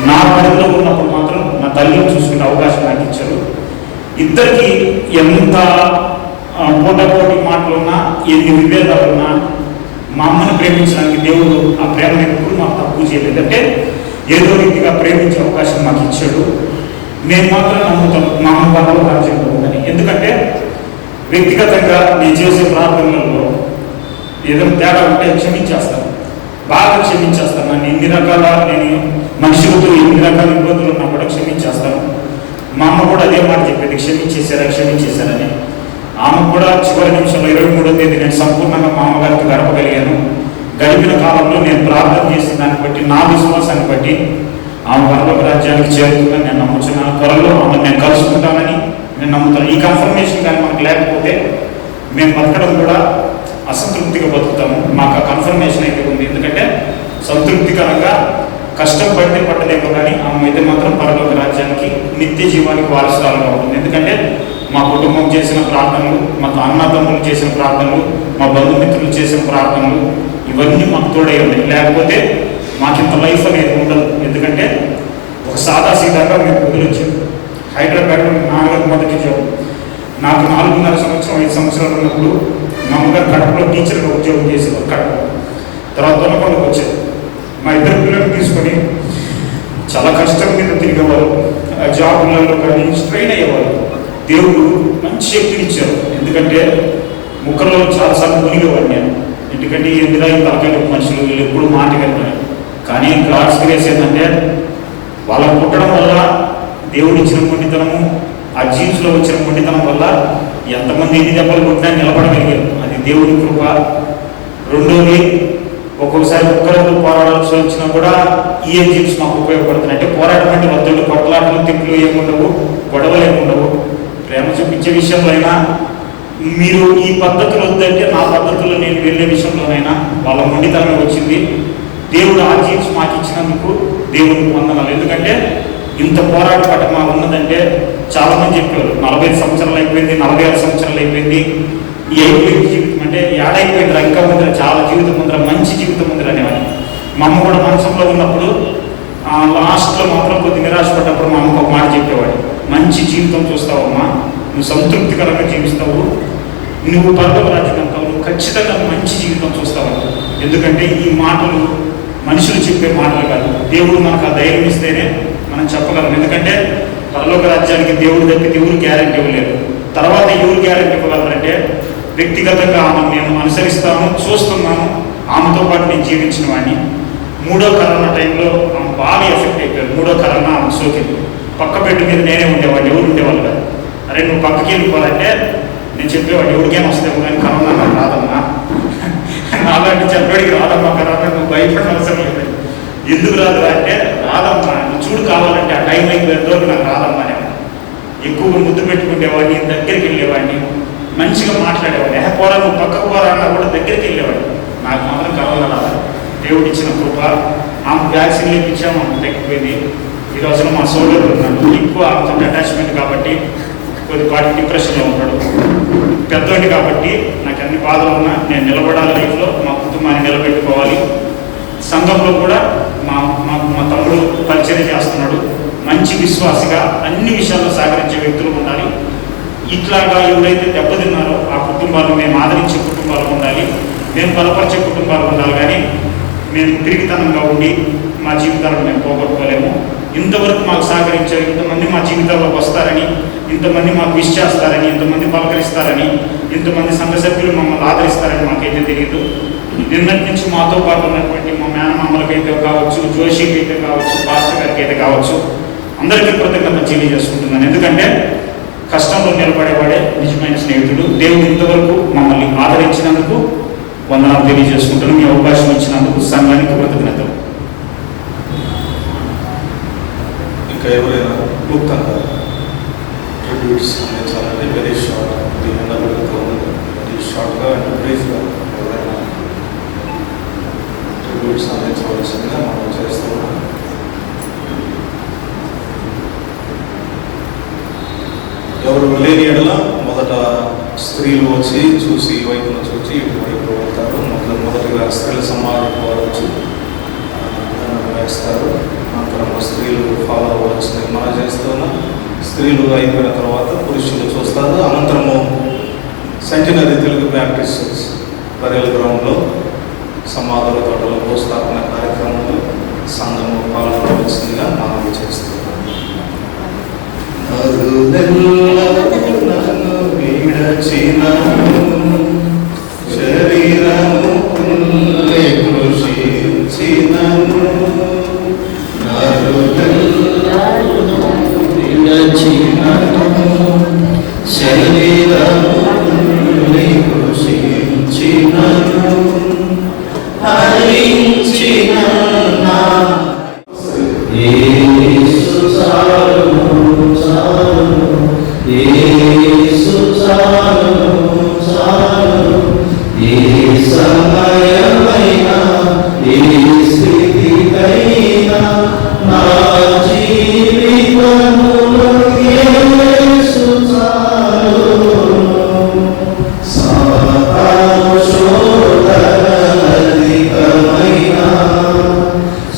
నా పరిధిలో ఉన్నప్పుడు మాత్రం నా తల్లిని చూసుకునే అవకాశం నాకు ఇచ్చారు. ఇద్దరికి ఎంత పోటాపోటీ మాటలున్నా, ఎన్ని విభేదాలున్నా మా అమ్మని ప్రేమించడానికి దేవుడు ఆ ప్రేమను ఎప్పుడు మాకు తక్కువ చేయలేదు. అంటే ఏదో రీతిగా ప్రేమించే అవకాశం మాకు ఇచ్చాడు. నేను మాత్రం నమ్ముతాను మా అమ్మ పర్వ రాజ్యంలో ఉందని. ఎందుకంటే వ్యక్తిగతంగా నేను చేసే ప్రార్థనలలో ఏదైనా తేడా ఉంటే క్షమించేస్తాను, బాగా క్షమించేస్తాను. నన్ను ఎన్ని రకాల నేను మనుషులతో ఎన్ని రకాల ఇబ్బందులు ఉన్నా కూడా క్షమించేస్తాను. మా అమ్మ కూడా అదే మాట చెప్పేది, క్షమించేశారని. ఆమె కూడా చివరి నిమిషంలో 23వ తేదీ నేను సంపూర్ణంగా మా అమ్మగారికి గడపగలిగాను. గడిపిన కాలంలో నేను ప్రార్థన చేసిన దాన్ని బట్టి, నా విశ్వాసాన్ని బట్టి ఆమె పరలోక రాజ్యానికి చేరుతుందని నేను నమ్ముతున్నాను. త్వరలో ఆమె నేను కలుసుకుంటానని నేను నమ్ముతాను. ఈ కన్ఫర్మేషన్ కానీ మనకు లేకపోతే మేము బతకడం కూడా అసంతృప్తిగా బతుకుతాము. మాకు ఆ కన్ఫర్మేషన్ అయితే ఉంది. ఎందుకంటే సంతృప్తికరంగా కష్టం పడితే పట్టలేము, కానీ ఆమె అయితే మాత్రం పరలోక రాజ్యానికి నిత్య జీవానికి వారసురాలుగా ఉంటుంది. ఎందుకంటే మా కుటుంబం చేసిన ప్రార్థనలు, మా అన్నదమ్ములు చేసిన ప్రార్థనలు, మా బంధుమిత్రులు చేసిన ప్రార్థనలు ఇవన్నీ మాకు తోడై ఉన్నాయి. లేకపోతే మాకింత లైఫ్ అనేది ఉండదు. ఎందుకంటే ఒక సాదాసీదాగా మేము వదిలించాం. హైదరాబాద్లో నాన్నగారు మొదటి జాబ్. నాకు 4.5 సంవత్సరం 5 సంవత్సరాలు ఉన్నప్పుడు మా అమ్మగారు కడపలో టీచర్గా ఉద్యోగం చేసేవారు. కడప తర్వాత తొనకొండకు వచ్చారు. మా ఇద్దరు పిల్లలు తీసుకొని చాలా కష్టం మీద తిరిగేవారు. ఆ జాబులలో కానీ స్ట్రెయిన్ అయ్యేవారు. దేవుడు మంచి శక్తిని ఇచ్చారు. ఎందుకంటే ముక్కల్లో చాలాసార్లు మునిగేవాడు నేను. ఎందుకంటే ఎందులో తలకాయ మనుషులు వీళ్ళు ఎప్పుడు మాట విన్నారు. కానీ గాడ్స్ గ్రేస్ ఏంటంటే వాళ్ళకు పుట్టడం వల్ల దేవుడు ఇచ్చిన మొండితనము, ఆ జీన్స్లో వచ్చిన మొండితనం వల్ల ఎంతమంది ఎన్ని దెబ్బలు కొట్టినా నిలబడగలిగారు. అది దేవుడి కృప. రెండోది, ఒక్కొక్కసారి ఒక్కరోజు పోరాడాల్సి వచ్చినా కూడా ఈ జీన్స్ మాకు ఉపయోగపడుతున్నాయి. అంటే పోరాటం అంటే వద్దు, కొట్లాటలు, తిప్పులు ఏముండవు, గొడవలు ఏముండవు. ప్రేమ చూపించే విషయంలో అయినా మీరు ఈ పద్ధతులు వద్దంటే నా పద్ధతుల్లో నేను వెళ్ళే విషయంలోనైనా వాళ్ళ మొండితనమే వచ్చింది. దేవుడు ఆ జీన్స్ మాకు ఇచ్చినందుకు దేవుడికి వందనాలు. ఎందుకంటే ఇంత పోరాట పట్టమా ఉన్నదంటే చాలామంది చెప్పారు 45 సంవత్సరాలు అయిపోయింది, 46 సంవత్సరాలు అయిపోయింది, ఈ అయిపోయింది జీవితం అంటే ఏడైపోయిందిరా, ఇంకా ముందర చాలా జీవితం ముందర, మంచి జీవితం ముందర అనేవాడిని. మా అమ్మ కూడా మంచంలో ఉన్నప్పుడు లాస్ట్లో మాత్రం కొద్ది నిరాశపడ్డప్పుడు మా అమ్మకు ఒక మాట చెప్పేవాడు, మంచి జీవితం చూస్తావమ్మా, నువ్వు సంతృప్తికరంగా జీవిస్తావు, నువ్వు పరలోక రాజ్యం అంటావు, నువ్వు ఖచ్చితంగా మంచి జీవితం చూస్తావు. ఎందుకంటే ఈ మాటలు మనుషులు చెప్పే మాటలు కాదు, దేవుడు మనకు ఆ ధైర్యం ఇస్తేనే మనం చెప్పగలం. ఎందుకంటే పరలోక రాజ్యానికి దేవుడు తప్పితే ఎవరు గ్యారెంటీ ఇవ్వలేరు. తర్వాత ఎవరు గ్యారెంటీ ఇవ్వగలరంటే వ్యక్తిగతంగా ఆమెను నేను అనుసరిస్తాను, చూస్తున్నాను, ఆమెతో పాటు నేను జీవించిన వాడిని. 3వ కరోనా టైంలో ఆమె బాగా ఎఫెక్ట్ అయిపోయారు. 3వ కరోనా ఆమె సోకింది. పక్క బెడ్ మీద నేనే ఉండేవాడిని, ఎవరు ఉండేవాళ్ళు కాదు. అరే నువ్వు పక్కకి వెళ్ళిపోవాలంటే నేను చెప్పేవాడు, ఎవరికైనా వస్తేమో కానీ కరోనా నాకు రాదమ్మా, అలాంటి చెప్పడికి రాదమ్మా కరోనా, నువ్వు భయపడిన అవసరం లేదు. ఎందుకు రాదు అంటే రాదమ్మా, నువ్వు చూడు కావాలంటే ఆ టైం అయిపోయేంత నాకు రాదమ్మా. నేను ఎక్కువగా ముద్దు పెట్టుకునేవాడిని, దగ్గరికి వెళ్ళేవాడిని, మంచిగా మాట్లాడేవాడిని. పోరా నువ్వు పక్కకు పోరా అన్నా కూడా దగ్గరికి వెళ్ళేవాడిని. నాకు మాత్రం కరోనా రాదు. దేవుడు ఇచ్చిన కృప. ఆమె వ్యాక్సిన్ ఇప్పించాము, ఆమె తగ్గిపోయింది. ఈ రోజున మా సోదరుడు ఉన్నాడు, ఎక్కువ ఆమెతో అటాచ్మెంట్ కాబట్టి కొద్దిపాటి డిప్రెషన్లో ఉన్నాడు. పెద్దోడి కాబట్టి నాకు అన్ని బాధలు ఉన్నా నేను నిలబడాలి, లైఫ్లో మా కుటుంబాన్ని నిలబెట్టుకోవాలి. సంఘంలో కూడా మా తమ్ముడు పరిచయం చేస్తున్నాడు. మంచి విశ్వాసిగా అన్ని విషయాల్లో సహకరించే వ్యక్తులు ఉండాలి. ఇట్లాగా ఎవరైతే దెబ్బతిన్నారో ఆ కుటుంబాలు మేము ఆదరించే కుటుంబాలు ఉండాలి, మేము బలపరిచే కుటుంబాలు ఉండాలి. కానీ మేము తిరిగితనంగా ఉండి మా జీవితాలను మేము పోగొట్టుకోలేము. ఇంతవరకు మాకు సహకరించారు, ఇంతమంది మా జీవితాల్లోకి వస్తారని, ఇంతమంది మాకు విష్ చేస్తారని, ఇంతమంది పలకరిస్తారని, ఇంతమంది సంఘ సభ్యులు మమ్మల్ని ఆదరిస్తారని మాకైతే తెలియదు. నిన్నటి నుంచి మాతో పాటు ఉన్నటువంటి మా మేనమామలకైతే కావచ్చు, జోషికి అయితే కావచ్చు, పాస్టర్ గారికి అయితే కావచ్చు, అందరికీ కృతజ్ఞత తెలియజేసుకుంటున్నాను. ఎందుకంటే కష్టంలో నిలబడేవాడే నిజమైన స్నేహితుడు. దేవుడు ఇంతవరకు మమ్మల్ని ఆదరించినందుకు వందనాలు తెలియజేసుకుంటున్నాను. మీ అవకాశం ఇచ్చినందుకు సంఘానికి కృతజ్ఞతలు. ఇంకా ఎవరైనా క్లుప్తంగా ట్రిబ్యూట్స్ అందించాలంటే వెరీ షార్ట్, వెరీ షార్ట్గా అండ్ బ్రీఫ్గా ఎవరైనా ట్రిబ్యూట్స్ అందించవలసిందిగా మనం చేస్తున్నాం. ఎవరు లేని ఎడల మొదట స్త్రీలు వచ్చి చూసి ఈ వైపున చూసి ఇటు వైపు వెళ్తారు. మొదటిగా స్త్రీల సమాజం వారు వచ్చి వేస్తారు. అనంతరం స్త్రీలు ఫాలో అవ్వాల్సింది మనం చేస్తున్నా. స్త్రీలు అయిపోయిన తర్వాత పురుషులు చూస్తారు. అనంతరము సెంటినరీ తెలుగు ప్రాక్టీసెస్ బరియల్ గ్రౌండ్లో సమాధుల తోటలో భూస్థాపన కార్యక్రమంలో సంఘము పాల్గొనవలసిందిగా మనవి చేస్తున్నాం. శరీరము కృషించినను యేసు చాలును చాలును ఏ సమయమైనా ఏ స్థితికైనా నా జీవితములో యేసు చాలును సాతాను శోధనలధికమైన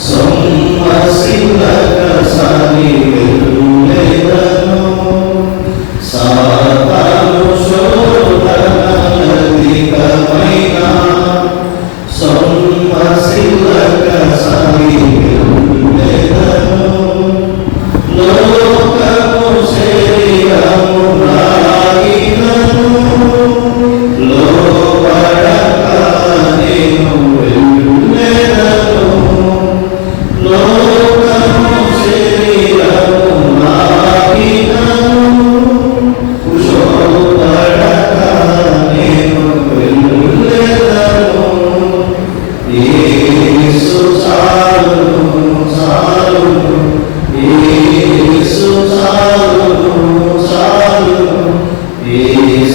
సొమ్మసిల్లక సాగి వెళ్ళెదను సాతాను శోధనలధికమైన సొమ్మసిల్లక సాగి వెళ్ళెదను లోకము శరీరము రాగినను లోపడక నేను వెళ్ళెదను లోకము శరీరము రాగినను లోపడక నేను వెళ్ళెదను యేసు చాలును చాలును యేసు చాలును చాలును ఏ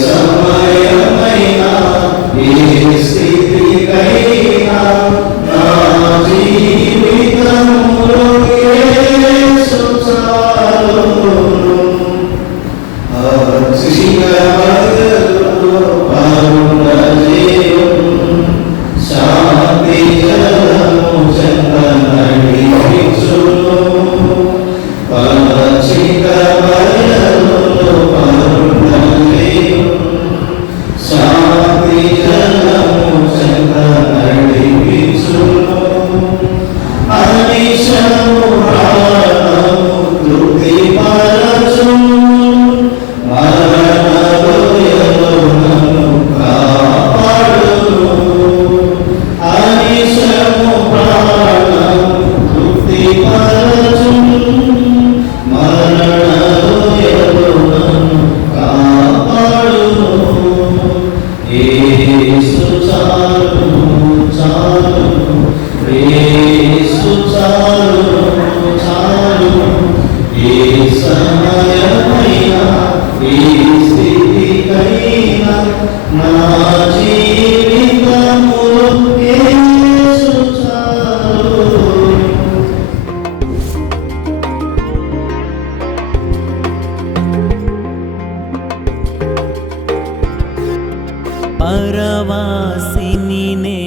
సమయమైనా ఏ స్థితికైనా నా జీవితములో యేసు చాలును అక్షిగమగలులో పరుణజేయం శాంతి జలము చెంత నడిపించును పచ్చిక బయలులో పరుణజేయం శాంతి జలము చెంత నడిపించును అనిశము ప్రాణము తృప్తిపరచును మరణలోయలో నన్ను కాపాడును అనిశము ప్రాణము తృప్తిపరచును మరణలోయలో నన్ను కాపాడును యేసు చాలును చాలును యేసు చాలును చాలును ఏ సమయమైనా ఏ స్థితికైనా నా జీవితములో యేసు చాలును పరవాసిని నే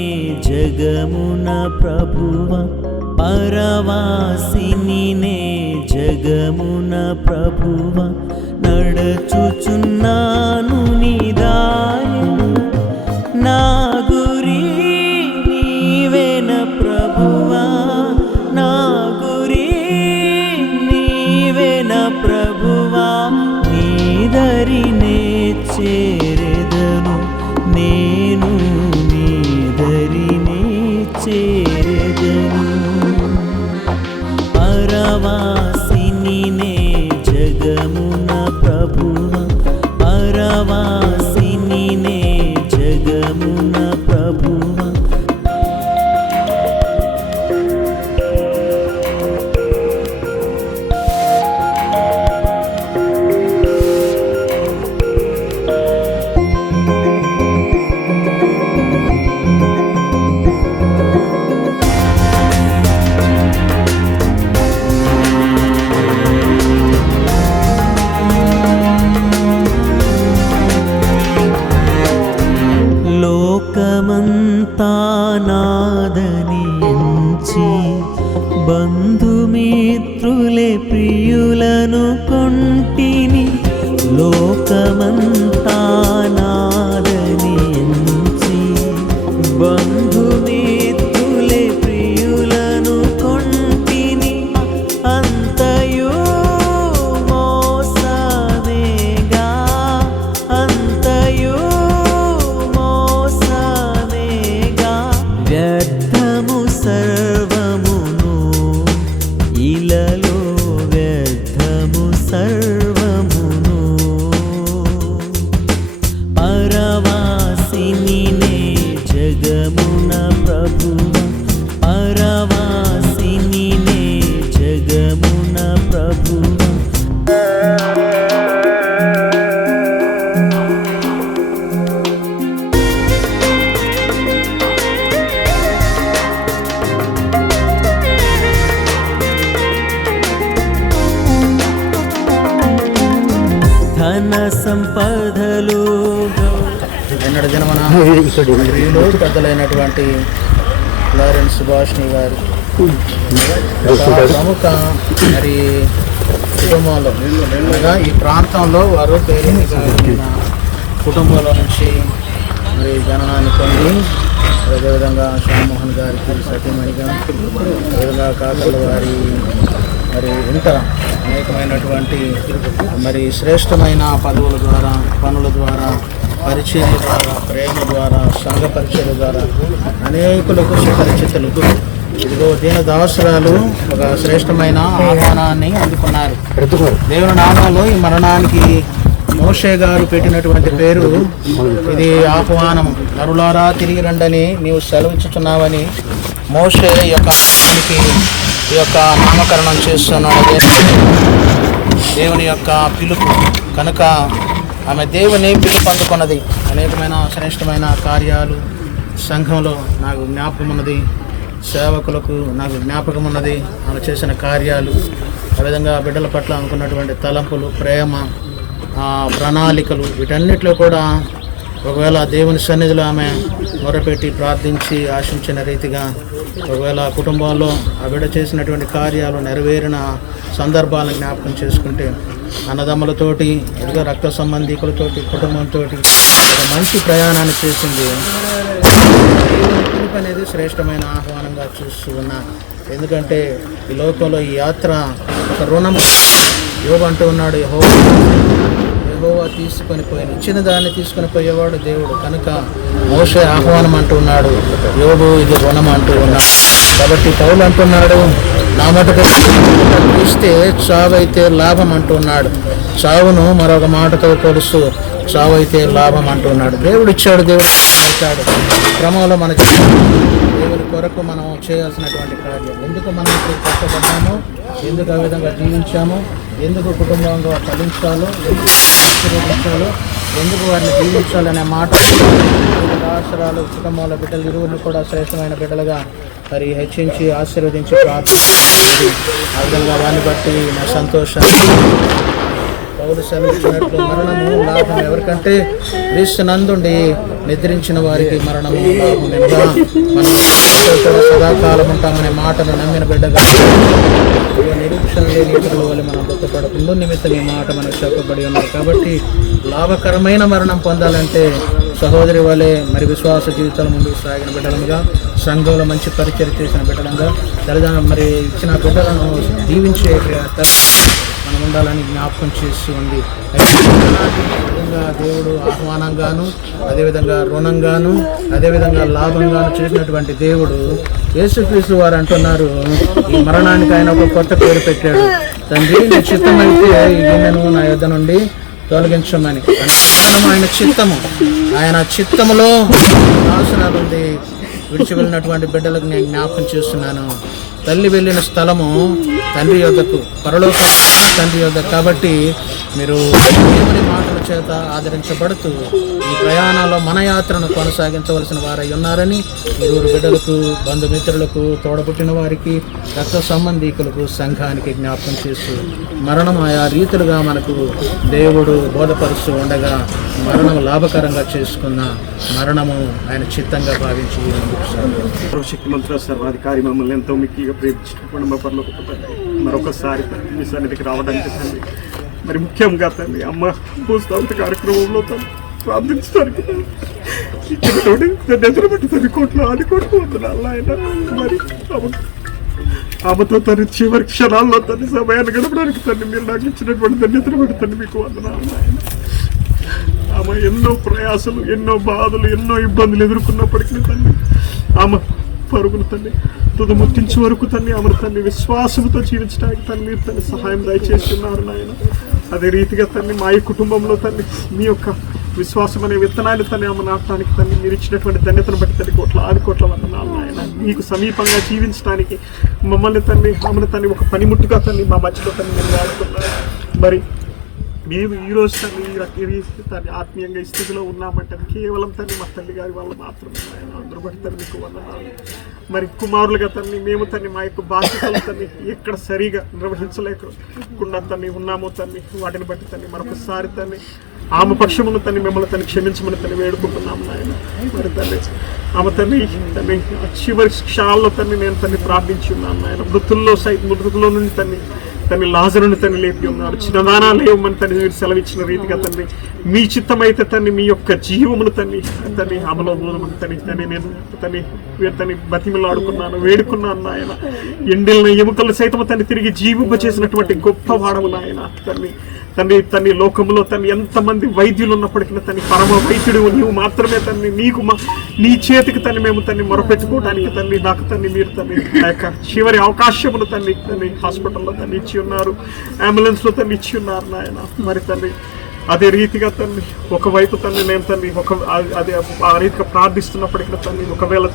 జగమున ప్రభువ పరవాసిని నే జగమున ప్రభువ నడచుచున్నాను నిదాయను నా గురి నీవేన ప్రభువా నా గురి నీవేన ప్రభువా నీదరినే చేరెదను నేను నీదరినే చేరెదను పరవాసిని నే జగమున ప్రభువ ధన సంపదలు ఎన్నడ జన్మన ప్రియులు పెద్దలైనటువంటి లారెన్స్ సుభాష్ని గారు ఒక ప్రముఖ మరి కుటుంబంలో అనగా ఈ ప్రాంతంలో వారు పేరు కుటుంబంలో నుంచి మరి జననాన్ని పొంది అదేవిధంగా శ్యామ్మోహన్ గారికి సతీమణిగా అదేవిధంగా కాకల వారి మరి ఇంత అనేకమైనటువంటి మరి శ్రేష్టమైన పదవుల ద్వారా పనుల ద్వారా పరిచయం ద్వారా ప్రేమ ద్వారా సంఘ పరిచయం ద్వారా అనేకులకు సుపరిచితులకు ఇదిగో దీన దాసురాలు ఒక శ్రేష్టమైన ఆహ్వానాన్ని అందుకున్నారు. దేవుని నామంలో ఈ మరణానికి మోషే గారు పెట్టినటువంటి పేరు ఇది ఆహ్వానం. నరులారా తిరిగి రండని నీవు సెలవిచ్చుతున్నావని మోషే ఈ యొక్క ఆహ్వానానికి ఈ యొక్క నామకరణం చేస్తున్నాడు. దేవుని యొక్క పిలుపు కనుక ఆమె దేవుని పిలుపు అందుకున్నది. అనేకమైన శ్రేష్టమైన కార్యాలు సంఘంలో నాకు జ్ఞాపకం ఉన్నది, సేవకులకు నాకు జ్ఞాపకం ఉన్నది. ఆమె చేసిన కార్యాలు ఆ విధంగా బిడ్డల పట్ల అనుకున్నటువంటి తలంపులు, ప్రేమ, ప్రణాళికలు వీటన్నిటిలో కూడా ఒకవేళ దేవుని సన్నిధిలో ఆమె మొరపెట్టి ప్రార్థించి ఆశించిన రీతిగా ఒకవేళ కుటుంబాల్లో ఆ బిడ్డ చేసినటువంటి కార్యాలు నెరవేరిన సందర్భాలను జ్ఞాపకం చేసుకుంటే అన్నదమ్ములతోటి ఇంకా రక్త సంబంధికులతోటి కుటుంబంతో ఒక మంచి ప్రయాణాన్ని చేసింది. పిలుపు అనేది శ్రేష్టమైన ఆహ్వానంగా చూస్తూ ఉన్నా. ఎందుకంటే ఈ లోకంలో ఈ యాత్ర ఒక రుణం. యోబు అంటూ ఉన్నాడు, యెహోవా తీసుకొని పోయిన ఇచ్చిన దాన్ని తీసుకొని పోయేవాడు దేవుడు. కనుక మోషే ఆహ్వానం అంటున్నాడు, యోబు ఇది రుణం అంటూ ఉన్నాడు. కాబట్టి పౌలు అంటున్నాడు, నా మటుకు ఇస్తే చావైతే లాభం అంటున్నాడు. చావును మరొక మాటతో కొలుస్తూ చావైతే లాభం అంటున్నాడు. దేవుడు ఇచ్చాడు, దేవుడు ఇచ్చాడు. క్రమంలో మనకి దేవుడి కొరకు మనం చేయాల్సినటువంటి కార్యం. ఎందుకు మనం ఇప్పుడు కష్టపడ్డామో, ఎందుకు ఆ విధంగా జీవించామో, ఎందుకు కుటుంబంగా ఫలించాలో, ఎందుకు ఆశీర్వదించాలో, ఎందుకు వారిని జీవించాలనే మాట ఆశ్రయాలు కుటుంబంలో బిడ్డలు ఇరువురిని కూడా శ్రేష్టమైన బిడ్డలుగా మరి హెచ్చించి ఆశీర్వదించి ప్రార్థించి ఆ విధంగా వారిని బట్టి నా సంతోషాన్ని పౌలు సెలవిచ్చినట్లు మరణము లాభం ఎవరికంటే క్రీస్తునందుండి నిద్రించిన వారికి మరణము లాభం. ఎనగా మనం కూడా సదాకాలం ఉంటామనే మాటను నమ్మిన బిడ్డగా నిరీక్షణ లేని ఇతరుల వల్ల మనం దుఃఖపడకుండా నిమిత్తం ఈ మాట మనకు చెప్పబడి ఉన్నది. కాబట్టి లాభకరమైన మరణం పొందాలంటే సహోదరి వలె మరి విశ్వాస జీవితాల ముందుకు సాగిన బిడ్డలుగా, సంఘంలో మంచి పరిచయం చేసిన బిడ్డలంగా, తల్లిదండ్రులు మరి ఇచ్చిన బిడ్డలను దీవించే మనం ఉండాలని జ్ఞాపకం చేసి ఉంది. విధంగా దేవుడు ఆహ్వానంగాను, అదేవిధంగా రుణంగాను, అదేవిధంగా లాభంగాను చేసినటువంటి దేవుడు యేసుక్రీస్తు వారు అంటున్నారు, ఈ మరణానికి ఆయన ఒక కొత్త పేరు పెట్టాడు. తండ్రి నీ చిత్తమైతే ఈ గిన్నెను నా యొద్ద నుండి తొలగించమని. మరణం ఆయన చిత్తము, ఆయన చిత్తములో నాశనాలు ఉంది. విడిచి వెళ్ళినటువంటి బిడ్డలకు నేను జ్ఞాపకం చేస్తున్నాను, తల్లి వెళ్ళిన స్థలము తండ్రి యొద్దకు, పరలోకం తండ్రి యొద్ద. కాబట్టి మీరు దేవుని మాటల చేత ఆదరించబడుతూ ఈ ప్రయాణంలో మన యాత్రను కొనసాగించవలసిన వారై ఉన్నారని ఇరువురు బిడ్డలకు, బంధుమిత్రులకు, తోడబుట్టిన వారికి, రక్త సంబంధీకులకు, సంఘానికి జ్ఞాపకం చేస్తూ మరణం ఆయా రీతులుగా మనకు దేవుడు బోధపరుస్తూ ఉండగా మరణం లాభకరంగా చేసుకున్న మరణము ఆయన చిత్తంగా భావించి శక్తి మంత్ర సర్వాధికారి మమ్మల్ని ఎంతో మిక్కిగా ప్రేమించినటువంటి మా పనులకు మరొకసారి మీ సన్నిధికి రావడానికి తండ్రి, మరి ముఖ్యంగా తండ్రి అమ్మ భూస్థాపిత కార్యక్రమంలో తను ప్రార్థించడానికి నిద్రపట్టి తల్లి కోట్లు ఆది కోట్లు వద్దునాలు ఆయన. మరి ఆమెతో తన చివరి క్షణాల్లో తన సమయాన్ని గడపడానికి తల్లి మీరు నాకు ఇచ్చినటువంటి ధన్యతను బట్టి తల్లి మీకు వందనాలు ఆయన. ఆమె ఎన్నో ప్రయాసాలు, ఎన్నో బాధలు, ఎన్నో ఇబ్బందులు ఎదుర్కొన్నప్పటికీ తల్లి ఆమె పరుగులు తల్లి తుదముట్టించే వరకు తల్లి ఆమెను తల్లి విశ్వాసంతో జీవించడానికి తల్లి తల్లి సహాయం దయచేస్తున్నారు నాయన. అదే రీతిగా తల్లి మా ఈ కుటుంబంలో తల్లి మీ యొక్క విశ్వాసం అనే విత్తనాన్ని తల్లి ఆమె నాటడానికి తల్లి మీరు ఇచ్చినటువంటి ధన్యతను బట్టి తల్లి కోట్ల వందనాలు నాయన. మీకు సమీపంగా జీవించడానికి మమ్మల్ని తల్లి ఆమెను తల్లి ఒక పనిముట్టుగా తల్లి మా మధ్యలో తల్లి మీరు వాడుతున్నారు. మరి మేము ఈరోజు తను ఆత్మీయంగా ఈ స్థితిలో ఉన్నామంటే కేవలం తల్లి మా తల్లి గారి వల్ల మాత్రమే ఆయన. అందరూ బట్టి తను మీకు వందనాలు. మరి కుమారులుగా తన్ని మేము తన్ని మా యొక్క బాధ్యతలు తన్ని ఎక్కడ సరిగా నిర్వహించలేకుండా తన్ని ఉన్నామో తన్ని వాటిని బట్టి తన్ని మరొకసారి తన్ని ఆమె పక్షమును తన్ని మిమ్మల్ని తను క్షమించమని తను వేడుకుంటున్నాము నాయన. మరి తల్లి ఆమె తల్లి చివరి క్షణాల్లో తన్ని నేను తన్ని ప్రార్థించి ఉన్నాను నాయన. మృతుల్లో నుండి తన్ని లాజరుని తన్ని లేపి ఉన్నాడు. చిన్నదానా లేవమని తన్ని మీరు సెలవిచ్చిన రీతిగా తన్ని మీ చిత్తమైతే తన్ని మీ యొక్క జీవమును తన్ని అమలో బోధమని తన్ని బతిమలాడుకున్నాను, వేడుకున్నాను నాయన. ఎండిన ఎముకలు సైతం తన్ని తిరిగి జీవింప చేసినటువంటి గొప్ప వాడము నాయన. తన్ని లోకంలో ఎంతమంది వైద్యులు ఉన్నప్పటికీ తన్ని పరమ వైద్యుడు నీవు మాత్రమే. నీ చేతికి మేము మొరపెట్టుకోవడానికి నాకు మీరు ఆ యొక్క చివరి అవకాశమును తన్ని హాస్పిటల్లో ఇచ్చి ఉన్నారు, అంబులెన్స్లో ఇచ్చి ఉన్నారు నాయన. మరి అదే రీతిగా ఒకవైపు నేను అదే ఆ రీతిగా ప్రార్థిస్తున్నప్పటికీ ఒకవేళ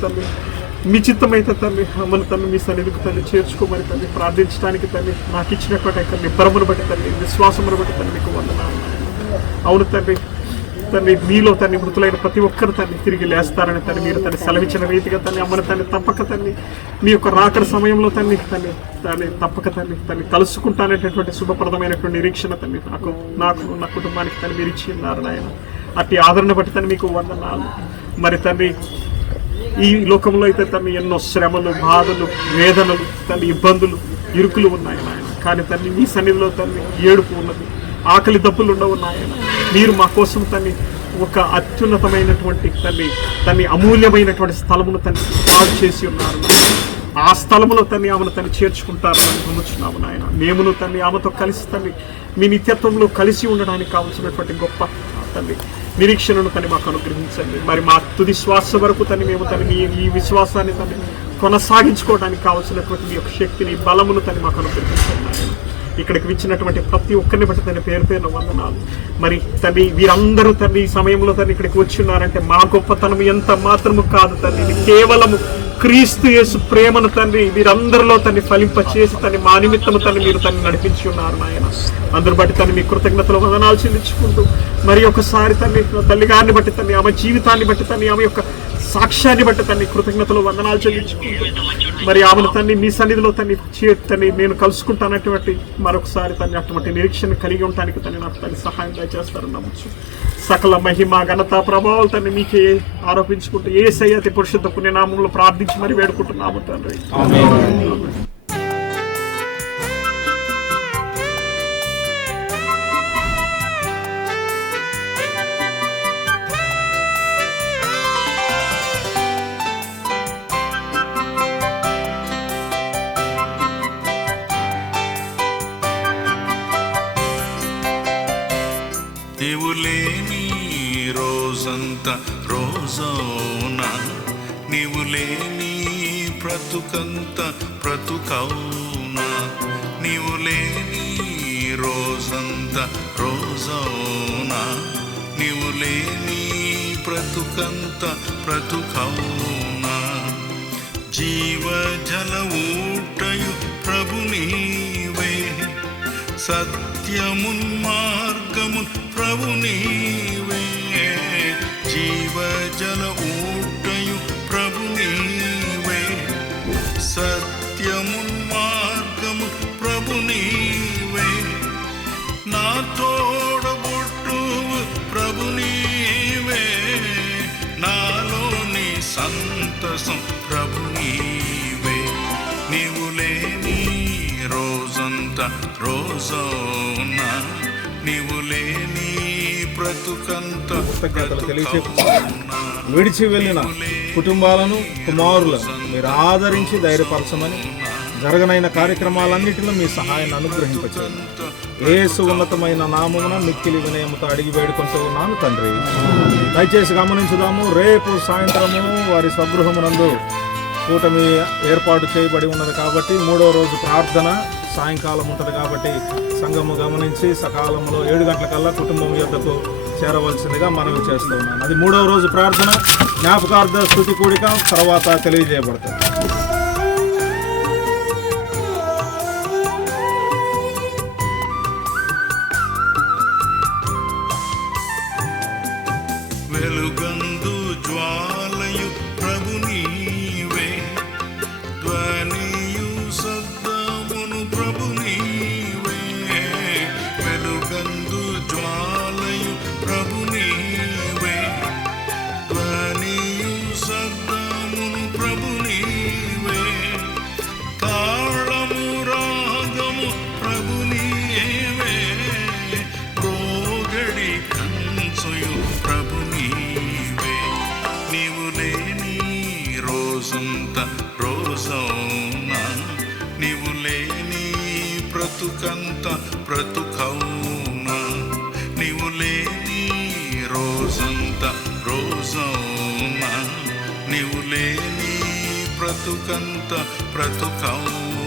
మీ చిత్తమైతే అమ్మను మీ సన్నిధికి చేర్చుకోమని ప్రార్థించడానికి నాకు ఇచ్చినటువంటి నిబ్బరమును బట్టి విశ్వాసమును బట్టి మీకు వందనాలు. అవును మీలో మృతులైన ప్రతి ఒక్కరు తిరిగి లేస్తారని మీరు సెలవిచ్చిన రీతిగా అమ్మను తప్పక మీ యొక్క రాకడ సమయంలో తప్పక కలుసుకుంటాననేటటువంటి శుభప్రదమైనటువంటి నిరీక్షణ నాకు నా కుటుంబానికి మీరు ఇచ్చి ఉన్నారు నాయన. అట్టి ఆదరణ బట్టి మీకు వందనాలు. మరి ఈ లోకంలో అయితే ఎన్నో శ్రమలు, బాధలు, వేదనలు, ఇబ్బందులు, ఇరుకులు ఉన్నాయి నాయన. కానీ మీ సన్నిధిలో ఏడుపు ఉన్నది, ఆకలి దప్పులు ఉండవు నాయన. మీరు మా కోసం ఒక అత్యున్నతమైనటువంటి అమూల్యమైనటువంటి స్థలమును పాడు చేసి ఉన్నారు. ఆ స్థలములో ఆమెను చేర్చుకుంటారని నమ్ముచున్నాము నాయన. మేమును ఆమెతో కలిసి మీ నిత్యత్వంలో కలిసి ఉండడానికి కావలసినటువంటి గొప్ప నిరీక్షణను మాకు అనుగ్రహించండి. మరి మా తుది శ్వాస వరకు మేము ఈ విశ్వాసాన్ని కొనసాగించుకోవడానికి కావలసినటువంటి మీ యొక్క శక్తిని, బలమును మాకు అనుగ్రహించండి నాయన. ఇక్కడికి వచ్చినటువంటి ప్రతి ఒక్కరిని బట్టి పేరు పేరున వందనాలు. మరి వీరందరూ ఈ సమయంలో ఇక్కడికి వచ్చి ఉన్నారంటే మా గొప్పతనం ఎంత మాత్రము కాదు ఇది కేవలము క్రీస్తు యేసు ప్రేమను వీరందరిలో ఫలింప చేసి మా నిమిత్తము మీరు నడిపించి ఉన్నారు నాయన. అందరు బట్టి మీ కృతజ్ఞతలు వందనాలు చెల్లించుకుంటూ మరి ఒకసారి తల్లి గారిని బట్టి ఆమె జీవితాన్ని బట్టి ఆమె యొక్క సాక్ష్యాన్ని బట్టి కృతజ్ఞతలు వందనాలు చెల్లించుకుంటూ మరి ఆమెను మీ సన్నిధిలో నేను కలుసుకుంటానటువంటి మరొకసారి అటువంటి నిరీక్షణ కలిగి ఉండటానికి నాకు సహాయం దయచేస్తారని నమ్మచ్చు. సకల మహిమ, ఘనత, ప్రభావాలు మీకే ఆరోపించుకుంటూ యేసయ్య అతి పరిశుద్ధ పుణ్యనామంలో ప్రార్థించి మరి వేడుకుంటున్నాము తండ్రి. నీవు లేని రోజంతా రోజవునా, నీవు లేని బ్రతుకంత బ్రతుకవునా. నీవు లేని రోజంతా రోజవునా, నీవు లేని బ్రతుకంత బ్రతుకవునా. జీవజల ఊటయు ప్రభు నీవే, సత్యమున్ మార్గమున్ ప్రభు నీవే. జీవజల ఊటయు ప్రభు నీవే, సత్యమున్ మార్గమున్ ప్రభు నీవే. నా తోడబొట్టువు ప్రభు నీవే, నాలోని సంతసం ప్రభు నీవే. నీవు లేని రోజంతా రోజవునా, నీవు లేని బ్రతుకంత విడిచి వెళ్ళిన కుటుంబాలను, కుమారులను మీరు ఆదరించి ధైర్యపరచమని, జరగనైన కార్యక్రమాలన్నిటిలో మీ సహాయాన్ని అనుగ్రహింపచేయండి. యేసు ఉన్నతమైన నామమున మిక్కిలి వినయముతో అడిగి వేడుకుంటూ ఉన్నాను తండ్రి. దయచేసి గమనించుదాము, రేపు సాయంత్రము వారి స్వగృహమునందు కూటమి ఏర్పాటు చేయబడి ఉన్నది కాబట్టి 3వ రోజు ప్రార్థన సాయంకాలం ఉంటుంది కాబట్టి సంఘము గమనించి సకాలంలో 7 గంటలకల్లా కుటుంబం యొద్దకు చేరవలసిందిగా మనవి చేస్తూ ఉన్నాను. అది 3వ రోజు ప్రార్థన, జ్ఞాపకార్థ స్తుతి కూడిక తర్వాత తెలియజేయబడుతుంది. బ్రతుకంత బ్రతుకౌనా నీవు లేని రోజంత రోజౌనా నీవు లేని బ్రతుకంత బ్రతుకౌనా